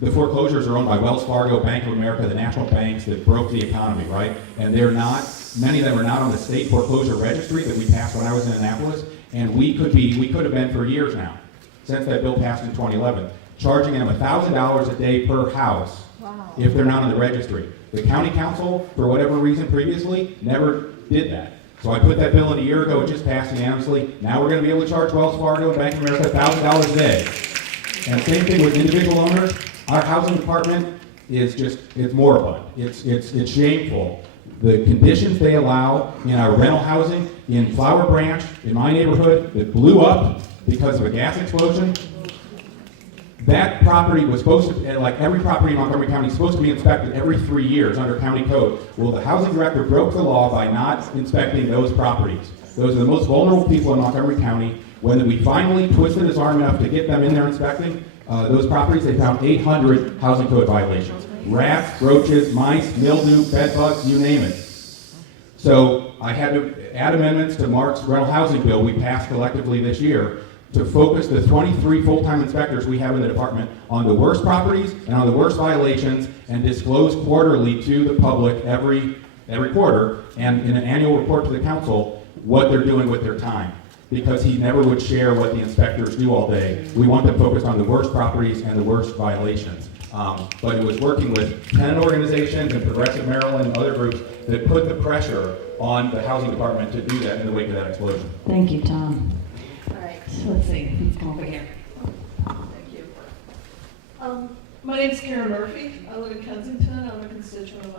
The foreclosures are owned by Wells Fargo, Bank of America, the national banks that broke the economy, right? And many of them are not on the state foreclosure registry that we passed when I was in Annapolis, and we could have been for years now, since that bill passed in 2011, charging them $1,000 a day per house if they're not on the registry. The county council, for whatever reason previously, never did that. So I put that bill in a year ago, it just passed unanimously. Now we're going to be able to charge Wells Fargo and Bank of America $1,000 a day. And same thing with individual owners. Our housing department is it's moribund. It's shameful. The conditions they allow in our rental housing in Flower Branch, in my neighborhood, that blew up because of a gas explosion. That property was supposed to, like every property in Montgomery County, is supposed to be inspected every 3 years under county code. Well, the housing director broke the law by not inspecting those properties. Those are the most vulnerable people in Montgomery County. When we finally twisted his arm enough to get them in there inspecting those properties, they found 800 housing code violations. Rats, roaches, mice, mildew, bed bugs, you name it. So I had to add amendments to Mark's rental housing bill we passed collectively this year to focus the 23 full-time inspectors we have in the department on the worst properties and on the worst violations and disclose quarterly to the public every quarter and in an annual report to the council what they're doing with their time. Because he never would share what the inspectors do all day. We want them focused on the worst properties and the worst violations. But it was working with tenant organizations and Progressive Maryland and other groups that put the pressure on the housing department to do that in the wake of that explosion. Thank you, Tom. All right, let's see, let's come over here. Thank you. My name's Karen Murphy. I live in Kensington. I'm a constituent of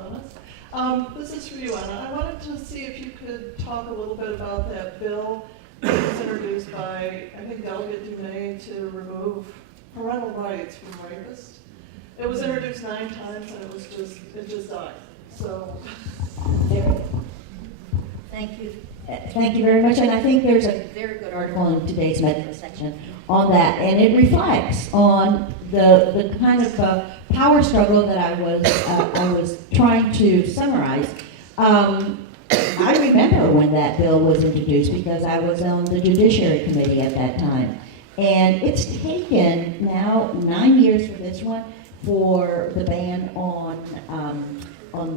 Anna's. This is for you, Anna. I wanted to see if you could talk a little bit about that bill that was introduced by, I think, Delegate Dumais to remove parental rights from rapists. It was introduced 9 times and it just died. So. Thank you. Thank you very much. And I think there's a very good article in today's medical section on that, and it reflects on the kind of power struggle that I was trying to summarize. I remember when that bill was introduced because I was on the Judiciary Committee at that time. And it's taken now 9 years for this one, for the ban on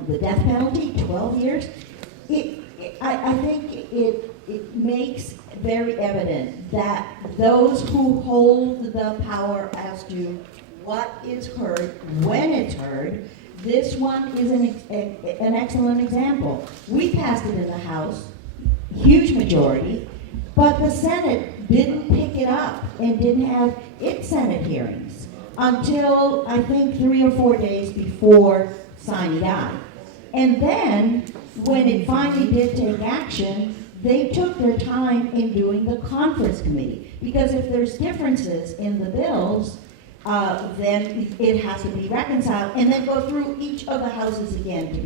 the death penalty, 12 years. I think it makes very evident that those who hold the power as to what is heard, when it's heard, this one is an excellent example. We passed it in the House, huge majority, but the Senate didn't pick it up and didn't have its Senate hearings until, I think, 3 or 4 days before Sine Die. And then, when it finally did take action, they took their time in doing the conference committee. Because if there's differences in the bills, then it has to be reconciled and then go through each of the houses again to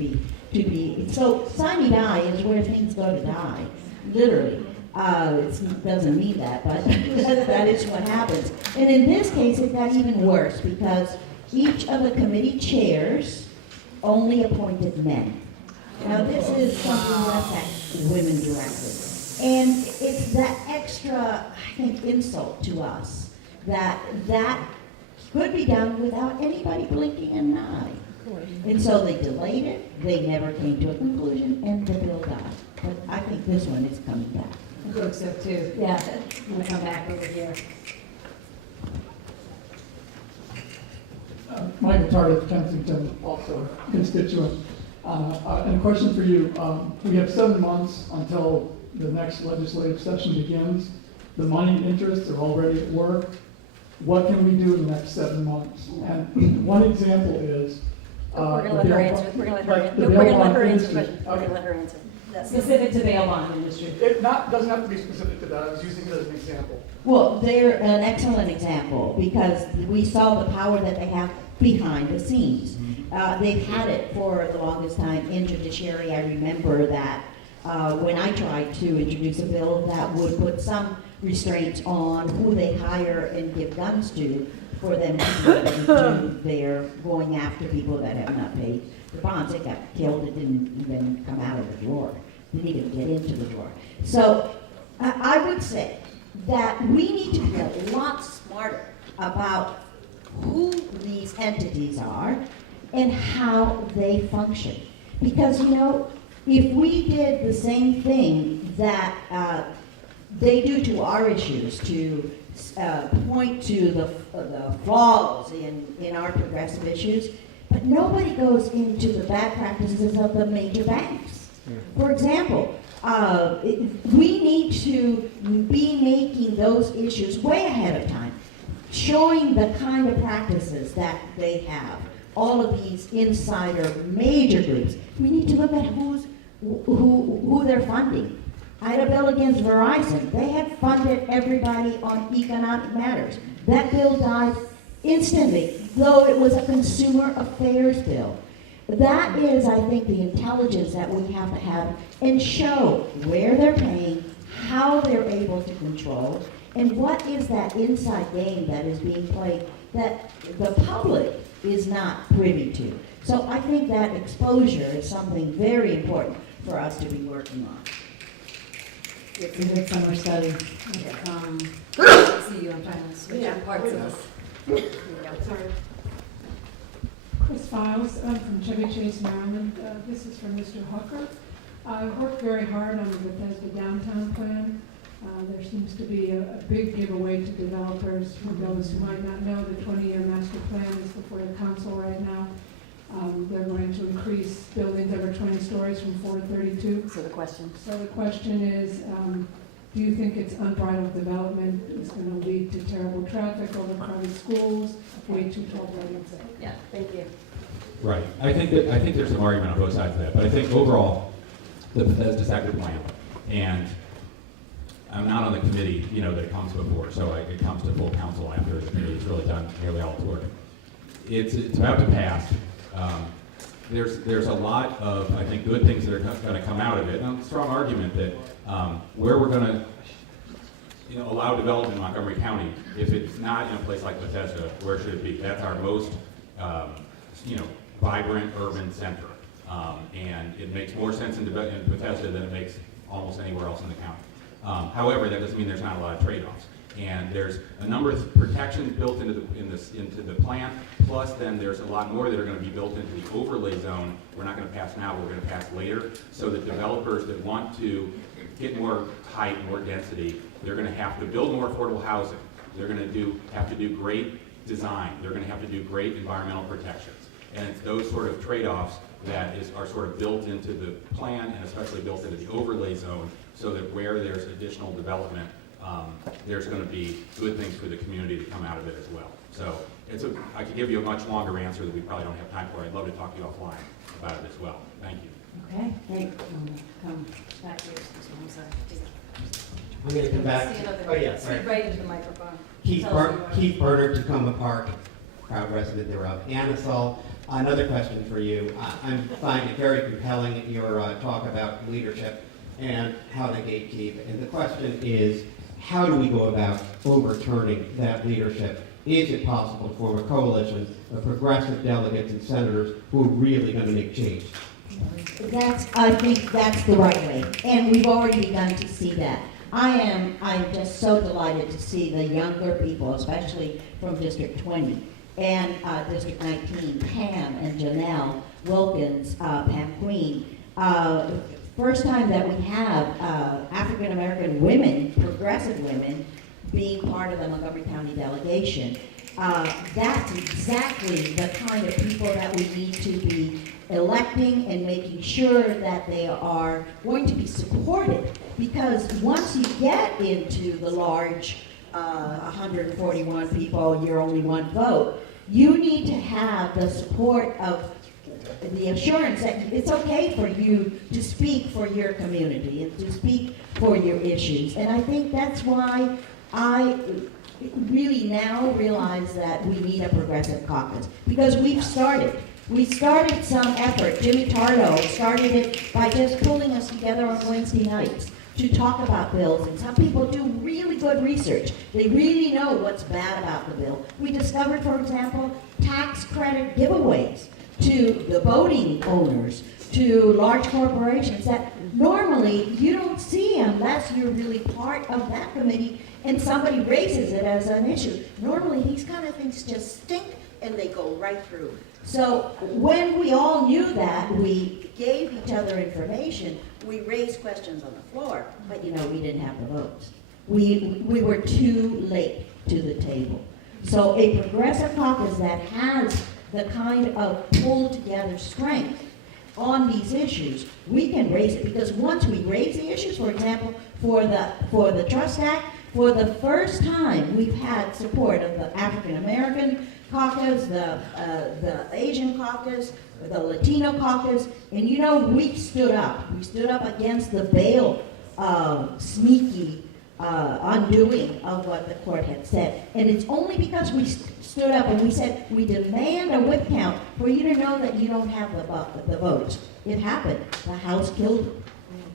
be. So sine die is where things go to die, literally. It doesn't mean that, but that is what happens. And in this case, it got even worse because each of the committee chairs only appointed men. Now, this is something that affects women directly. And it's that extra, I think, insult to us that could be done without anybody blinking an eye. And so they delayed it, they never came to a conclusion, and the bill died. But I think this one is coming back. I hope so too. Yeah, I'm gonna come back over here. Michael Tardif, Kensington, also constituent. And a question for you. We have 7 months until the next legislative session begins. The money and interest are already at work. What can we do in the next 7 months? And one example is. We're gonna let her answer. We're gonna let her answer the question. We're gonna let her answer. Specific to bail bond industry. It doesn't have to be specific to that. I was using it as an example. Well, they're an excellent example because we saw the power that they have behind the scenes. They've had it for the longest time in judiciary. I remember that when I tried to introduce a bill that would put some restraints on who they hire and give guns to for them to do their going after people that have not paid the bonds. It got killed. It didn't even come out of the drawer. Didn't even get into the drawer. So I would say that we need to be a lot smarter about who these entities are and how they function. Because, you know, if we did the same thing that they do to our issues, to point to the flaws in our progressive issues, but nobody goes into the bad practices of the major banks. For example, we need to be making those issues way ahead of time, showing the kind of practices that they have, all of these insider major groups. We need to look at who they're funding. I had a bill against Verizon. They had funded everybody on economic matters. That bill died instantly, though it was a consumer affairs bill. That is, I think, the intelligence that we have to have and show where they're paying, how they're able to control, and what is that inside game that is being played that the public is not privy to. So I think that exposure is something very important for us to be working on. It's a good summer study. See you, I'm trying to switch out parts of this. Sorry. Chris Files, I'm from Chevy Chase, Maryland. This is from Mr. Hooker. I worked very hard on the Bethesda downtown plan. There seems to be a big giveaway to developers. For those who might not know, the 20-year master plan is before the council right now. They're going to increase buildings over 20 stories from 4 to 32. So the question is, do you think it's unbridled development is going to lead to terrible traffic, overcrowded schools, way too tall buildings? Yeah, thank you. Right. I think there's some argument on both sides of that, but I think overall, the Bethesda sector plan, and I'm not on the committee, that it comes before, so it comes to full council after the committee has really done nearly all its work. It's about to pass. There's a lot of, I think, good things that are going to come out of it, and a strong argument that where we're going to allow development in Montgomery County, if it's not in a place like Bethesda, where should it be? That's our most, vibrant urban center. And it makes more sense in Bethesda than it makes almost anywhere else in the county. However, that doesn't mean there's not a lot of trade-offs. And there's a number of protections built into the plan, plus then there's a lot more that are going to be built into the overlay zone. We're not going to pass now, we're going to pass later, so that developers that want to get more height, more density, they're going to have to build more affordable housing. They're going to have to do great design. They're going to have to do great environmental protections. And it's those sort of trade-offs that are sort of built into the plan, and especially built into the overlay zone, so that where there's additional development, there's going to be good things for the community to come out of it as well. So I could give you a much longer answer that we probably don't have time for. I'd love to talk to you offline about it as well. Thank you. Okay, great. Come back here. I'm sorry. I'm going to come back. Oh, yeah, Speak right into the microphone. Keith Tell us who you are. Keith Bernard, Tacoma Park, proud resident thereof. Anasol, another question for you. I find it very compelling, your talk about leadership and how they gatekeep. And the question is, how do we go about overturning that leadership? Is it possible to form a coalition of progressive delegates and senators who are really going to make change? I think that's the right way, and we've already begun to see that. I'm just so delighted to see the younger people, especially from District 20 and District 19, Pam and Janelle Wilkins, Pam Queen. First time that we have African American women, progressive women, being part of the Montgomery County delegation. That's exactly the kind of people that we need to be electing and making sure that they are going to be supported. Because once you get into the large 141 people, you're only one vote, you need to have the support of the assurance that it's okay for you to speak for your community and to speak for your issues. And I think that's why I really now realize that we need a progressive caucus, because we've started. We started some effort. Jimmy Tardo started it by just pulling us together on Wednesday nights to talk about bills, and some people do really good research. They really know what's bad about the bill. We discovered, for example, tax credit giveaways to the boating owners, to large corporations that normally you don't see unless you're really part of that committee and somebody raises it as an issue. Normally these kind of things just stink and they go right through. So when we all knew that, we gave each other information, we raised questions on the floor, but we didn't have the votes. We were too late to the table. So a progressive caucus that has the kind of pulled together strength on these issues, we can raise it, because once we raise the issues, for example, for the Trust Act, for the first time we've had support of the African American caucus, the Asian caucus, the Latino caucus, and we stood up. We stood up against the bail sneaky undoing of what the court had said. And it's only because we stood up and we said, we demand a whip count for you to know that you don't have the votes. It happened. The House killed it.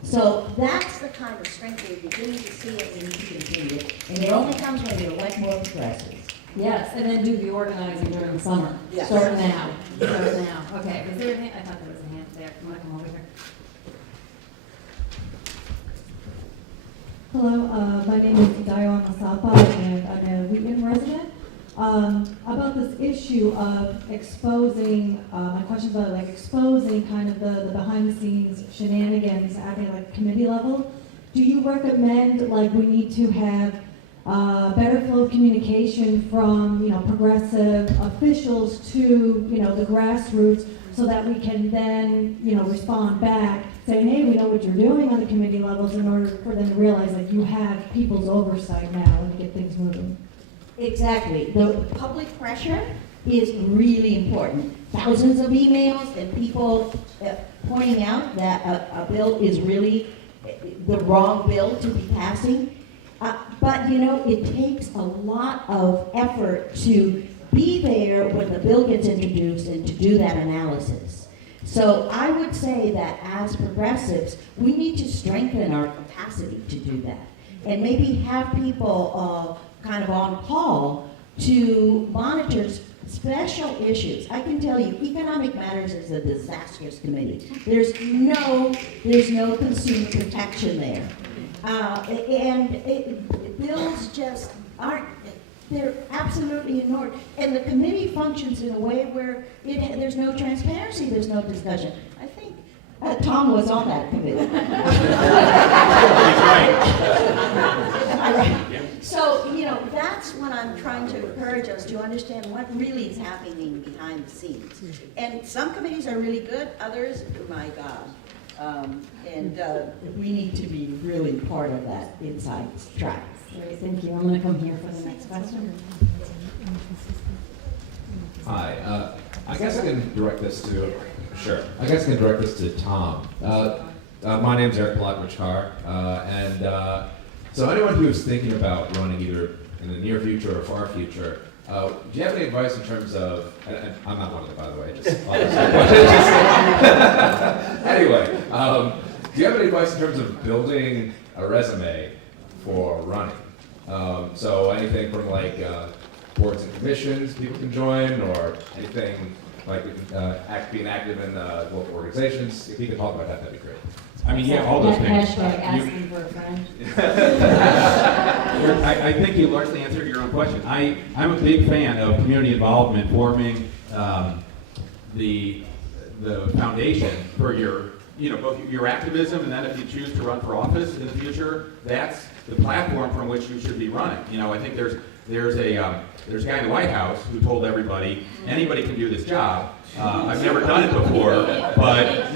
So that's the kind of strength we're beginning to see, and we need to continue it. And it only comes when you elect more progressives. Yes, and then do the organizing during the summer. Yes. Start now. Start now. Okay, was there a hand? I thought there was a hand there. Come on, come over here. Hello, my name is Dayo Masapa, and I'm a Wheaton resident. About this issue of exposing, my question about exposing kind of the behind-the-scenes shenanigans at the committee level. Do you recommend we need to have better flow of communication from progressive officials to the grassroots, so that we can then respond back saying, hey, we know what you're doing on the committee levels, in order for them to realize that you have people's oversight now and get things moving? Exactly. The public pressure is really important. Thousands of emails and people pointing out that a bill is really the wrong bill to be passing. But it takes a lot of effort to be there when the bill gets introduced and to do that analysis. So I would say that as progressives, we need to strengthen our capacity to do that. and maybe have people kind of on call to monitor special issues. I can tell you, Economic Matters is a disastrous committee. There's no consumer protection there. Bills just aren't, they're absolutely ignored. And the committee functions in a way where there's no transparency, there's no discussion. I think Tom was on that committee. So, that's what I'm trying to encourage us to understand what really is happening behind the scenes. And some committees are really good, others, my God. We need to be really part of that inside track. Great, thank you. I'm going to come here for the next question. Hi, I guess I can direct this to, sure, I guess I can direct this to Tom. My name's Eric Blackridge-Carr, so anyone who's thinking about running either in the near future or far future, do you have any advice in terms of, and I'm not one of them, by the way, anyway, do you have any advice in terms of building a resume for running? So anything from like boards and commissions people can join, or anything like being active in local organizations. If you could talk about that, that'd be great. I mean, yeah, all those things. Hashtag asking for a friend. I think you largely answered your own question. I'm a big fan of community involvement, forming the foundation for your, both your activism, and then if you choose to run for office in the future, that's the platform from which you should be running. I think there's a guy in the White House who told everybody anybody can do this job. I've never done it before, but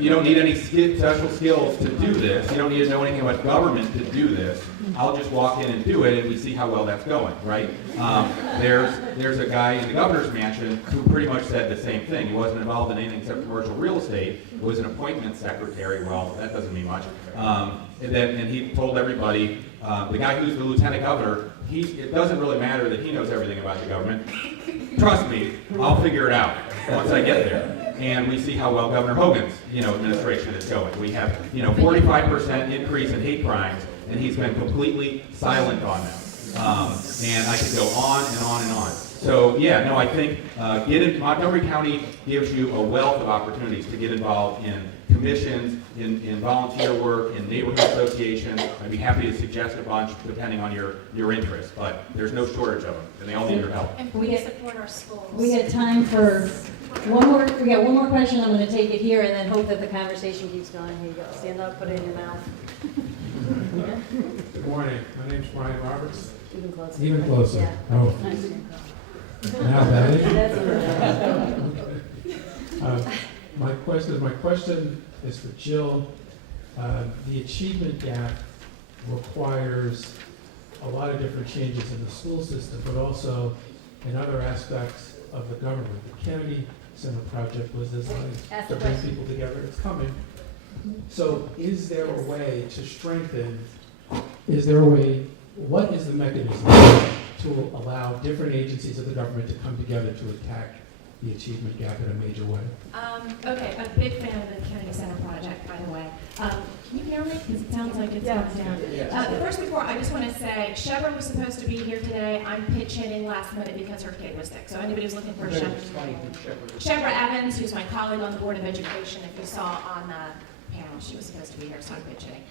you don't need any special skills to do this. You don't need to know anything about government to do this. I'll just walk in and do it, and we see how well that's going, right? There's a guy in the governor's mansion who pretty much said the same thing. He wasn't involved in anything except commercial real estate. He was an appointment secretary. Well, that doesn't mean much. And he told everybody, the guy who's the lieutenant governor, it doesn't really matter that he knows everything about the government. Trust me, I'll figure it out once I get there. And we see how well Governor Hogan's, administration is going. We have, 45% increase in hate crimes, and he's been completely silent on them. And I could go on and on and on. So I think Montgomery County gives you a wealth of opportunities to get involved in commissions, in volunteer work, in neighborhood associations. I'd be happy to suggest a bunch depending on your interests, but there's no shortage of them, and they all need your help. And we support our schools. We had time for one more. We got one more question. I'm going to take it here, and then hope that the conversation keeps going. Here you go. Stand up. Put it in your mouth. Good morning. My name's Brian Roberts. Even closer. Even closer. Yeah. Oh. Now that is. My question is for Jill. The achievement gap requires a lot of different changes in the school system, but also in other aspects of the government. The Kennedy Center project was designed to bring people together. It's coming. So is there a way to strengthen, what is the mechanism to allow different agencies of the government to come together to attack the achievement gap in a major way? Okay, I'm a big fan of the Kennedy Center project, by the way. Can you hear me? Because it sounds like it's down. First before, I just want to say, Shebra was supposed to be here today. I'm pitch hitting last minute because her kid was sick. So anybody who's looking for Shebra Evans, who's my colleague on the Board of Education, if you saw on the panel, she was supposed to be here, so I'm pitch hitting.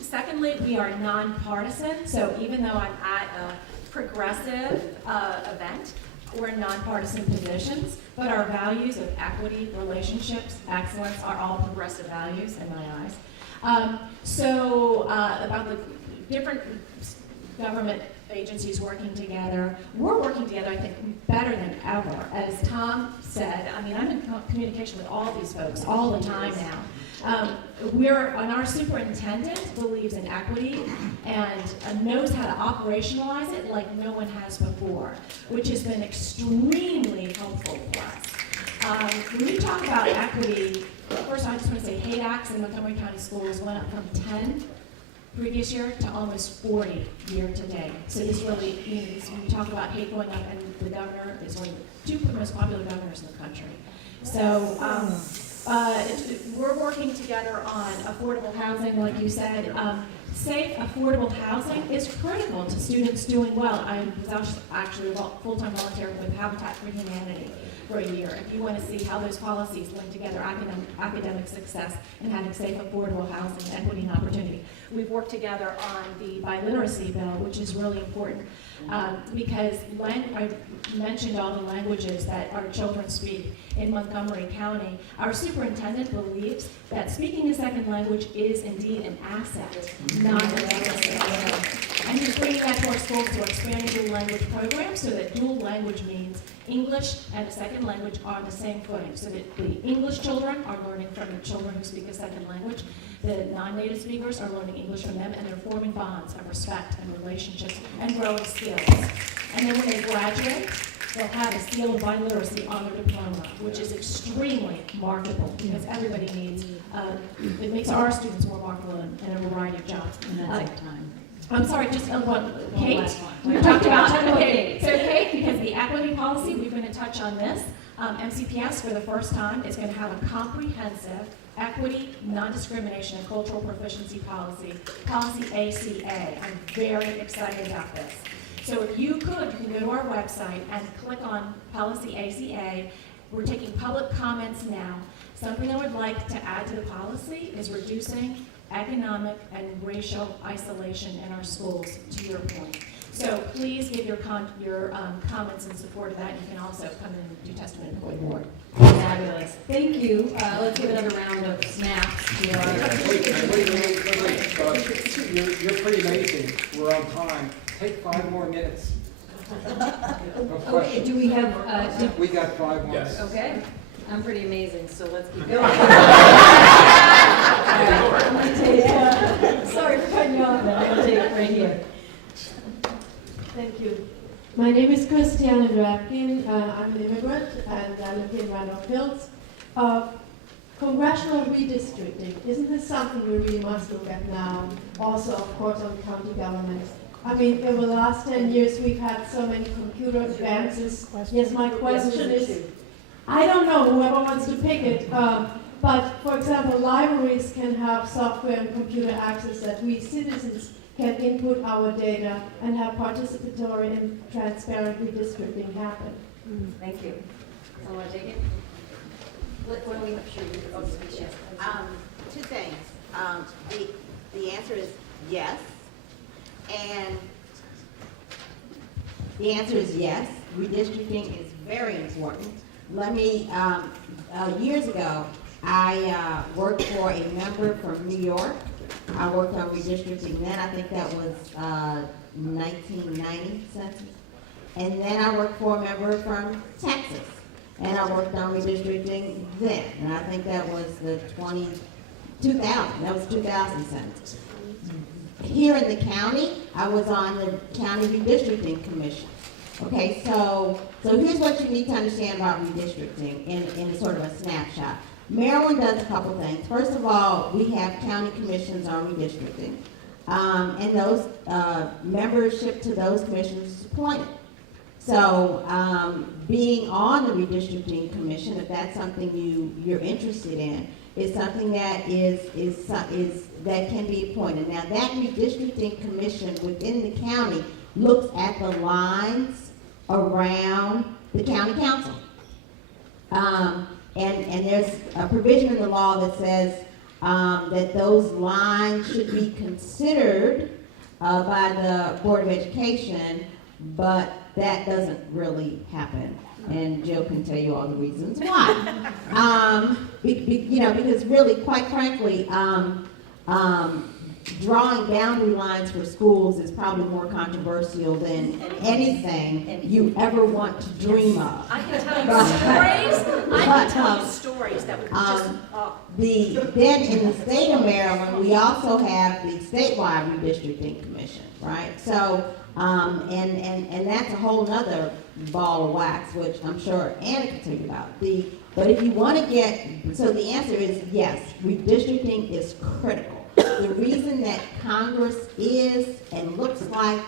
Secondly, we are nonpartisan, so even though I'm at a progressive event, we're in nonpartisan positions, but our values of equity, relationships, excellence are all progressive values in my eyes. About the different government agencies working together, we're working together, I think, better than ever. As Tom said, I'm in communication with all these folks all the time now. Our superintendent believes in equity and knows how to operationalize it like no one has before, which has been extremely helpful for us. When we talk about equity, first I just want to say hate acts in Montgomery County schools went up from 10 previous year to almost 40 year to date. So this really means when we talk about hate going up, and the governor is one of the two most popular governors in the country. So we're working together on affordable housing, like you said. Safe, affordable housing is critical to students doing well. I was actually a full-time volunteer with Habitat for Humanity for a year. If you want to see how those policies link together academic success and having safe, affordable housing, equity, and opportunity. We've worked together on the biliteracy bill, which is really important because I mentioned all the languages that our children speak in Montgomery County. Our superintendent believes that speaking a second language is indeed an asset, not a deficit. And he's bringing that to our schools to expanding dual language programs so that dual language means English and a second language are on the same footing, so that the English children are learning from the children who speak a second language, the non-native speakers are learning English from them, and they're forming bonds of respect and relationships and growing skills. And then when they graduate, they'll have a seal of biliteracy on their diploma, which is extremely marketable because everybody needs, it makes our students more marketable in a variety of jobs. And that's time. I'm sorry, just one, Kate, last one. we talked about, okay, so Kate, because the equity policy, we're going to touch on this. MCPS for the first time is going to have a comprehensive equity, non-discrimination, and cultural proficiency policy, policy ACA. I'm very excited about this. So if you can go to our website and click on policy ACA. We're taking public comments now. Something I would like to add to the policy is reducing economic and racial isolation in our schools, to your point. So please give your comments in support of that. You can also come in and do testimony before the board. Fabulous. Thank you. Let's give another round of snaps to our... You're pretty amazing. We're on time. Take 5 more minutes. Okay, do we have... We got 5 more minutes. Okay. I'm pretty amazing, so let's keep going. Sorry for cutting you off, but I'm going to take it right here. Thank you. My name is Christiane Drapkin. I'm an immigrant and I live in Randolph Hills. Congressional redistricting, isn't this something we really must look at now? Also, of course, on county governments. I mean, over the last 10 years, we've had so many computer advances. Yes, my question is, I don't know, whoever wants to pick it, but for example, libraries can have software and computer access that we citizens can input our data and have participatory and transparent redistricting happen. Thank you. Someone want to take it? What do we show you? Oh, yes. 2 things. The answer is yes. And the answer is yes. Redistricting is very important. Let me, years ago, I worked for a member from New York. I worked on redistricting then. I think that was 1990 census. And then I worked for a member from Texas. And I worked on redistricting then. And I think that was the 2000. That was 2000 census. Here in the county, I was on the County Redistricting Commission. Okay, so here's what you need to understand about redistricting in sort of a snapshot. Maryland does a couple things. First of all, we have county commissions on redistricting, and those membership to those commissions is appointed. So being on the redistricting commission, if that's something you're interested in, is something that that can be appointed. Now that redistricting commission within the county looks at the lines around the county council. And there's a provision in the law that says that those lines should be considered by the Board of Education, but that doesn't really happen. And Jill can tell you all the reasons why. Because really, quite frankly, drawing boundary lines for schools is probably more controversial than anything you ever want to dream of. I can tell you stories. I can tell you stories that would be just. Then in the state of Maryland, we also have the statewide redistricting commission, right? So, and that's a whole nother ball of wax, which I'm sure Anna can tell you about. But if you want to so the answer is yes, redistricting is critical. The reason that Congress is and looks like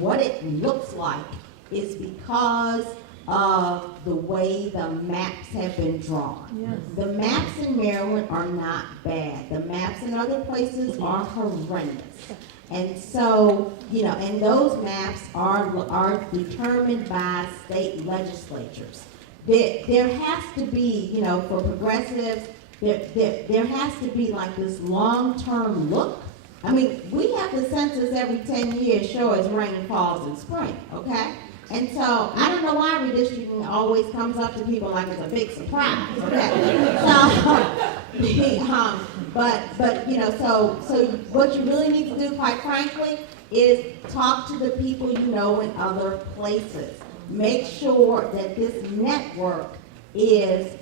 what it looks like is because of the way the maps have been drawn. Yes. The maps in Maryland are not bad. The maps in other places are horrendous. And so, and those maps are determined by state legislatures. There has to be, for progressives, there has to be like this long-term look. I mean, we have the census every 10 years show us rain falls in spring, okay? And so I don't know why redistricting always comes up to people like it's a big surprise, okay? So what you really need to do, quite frankly, is talk to the people you know in other places. Make sure that this network is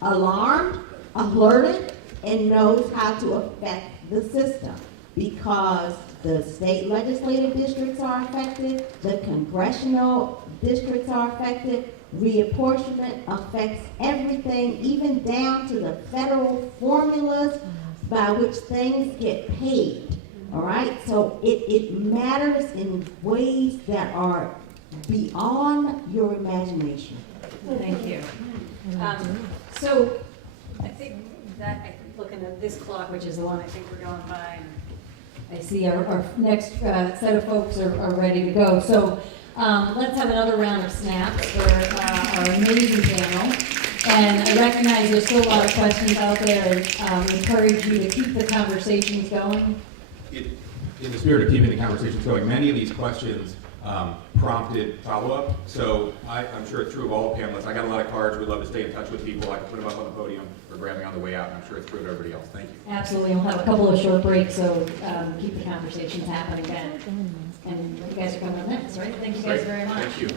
alarmed, alerted, and knows how to affect the system, because the state legislative districts are affected, the congressional districts are affected, reapportionment affects everything, even down to the federal formulas by which things get paid, all right? So it matters in ways that are beyond your imagination. Thank you. So I think that, looking at this clock, which is the one I think we're going by, I see our next set of folks are ready to go. So let's have another round of snaps for our amazing panel. And I recognize there's still a lot of questions out there, and encourage you to keep the conversations going. In the spirit of keeping the conversations going, many of these questions prompted follow-up. So I'm sure it's true of all panelists. I got a lot of cards. We'd love to stay in touch with people. I can put them up on the podium or grab me on the way out, and I'm sure it's true of everybody else. Thank you. Absolutely. We'll have a couple of short breaks, so keep the conversations happening then. And you guys are coming up next, right? Thank you guys very much. Thank you.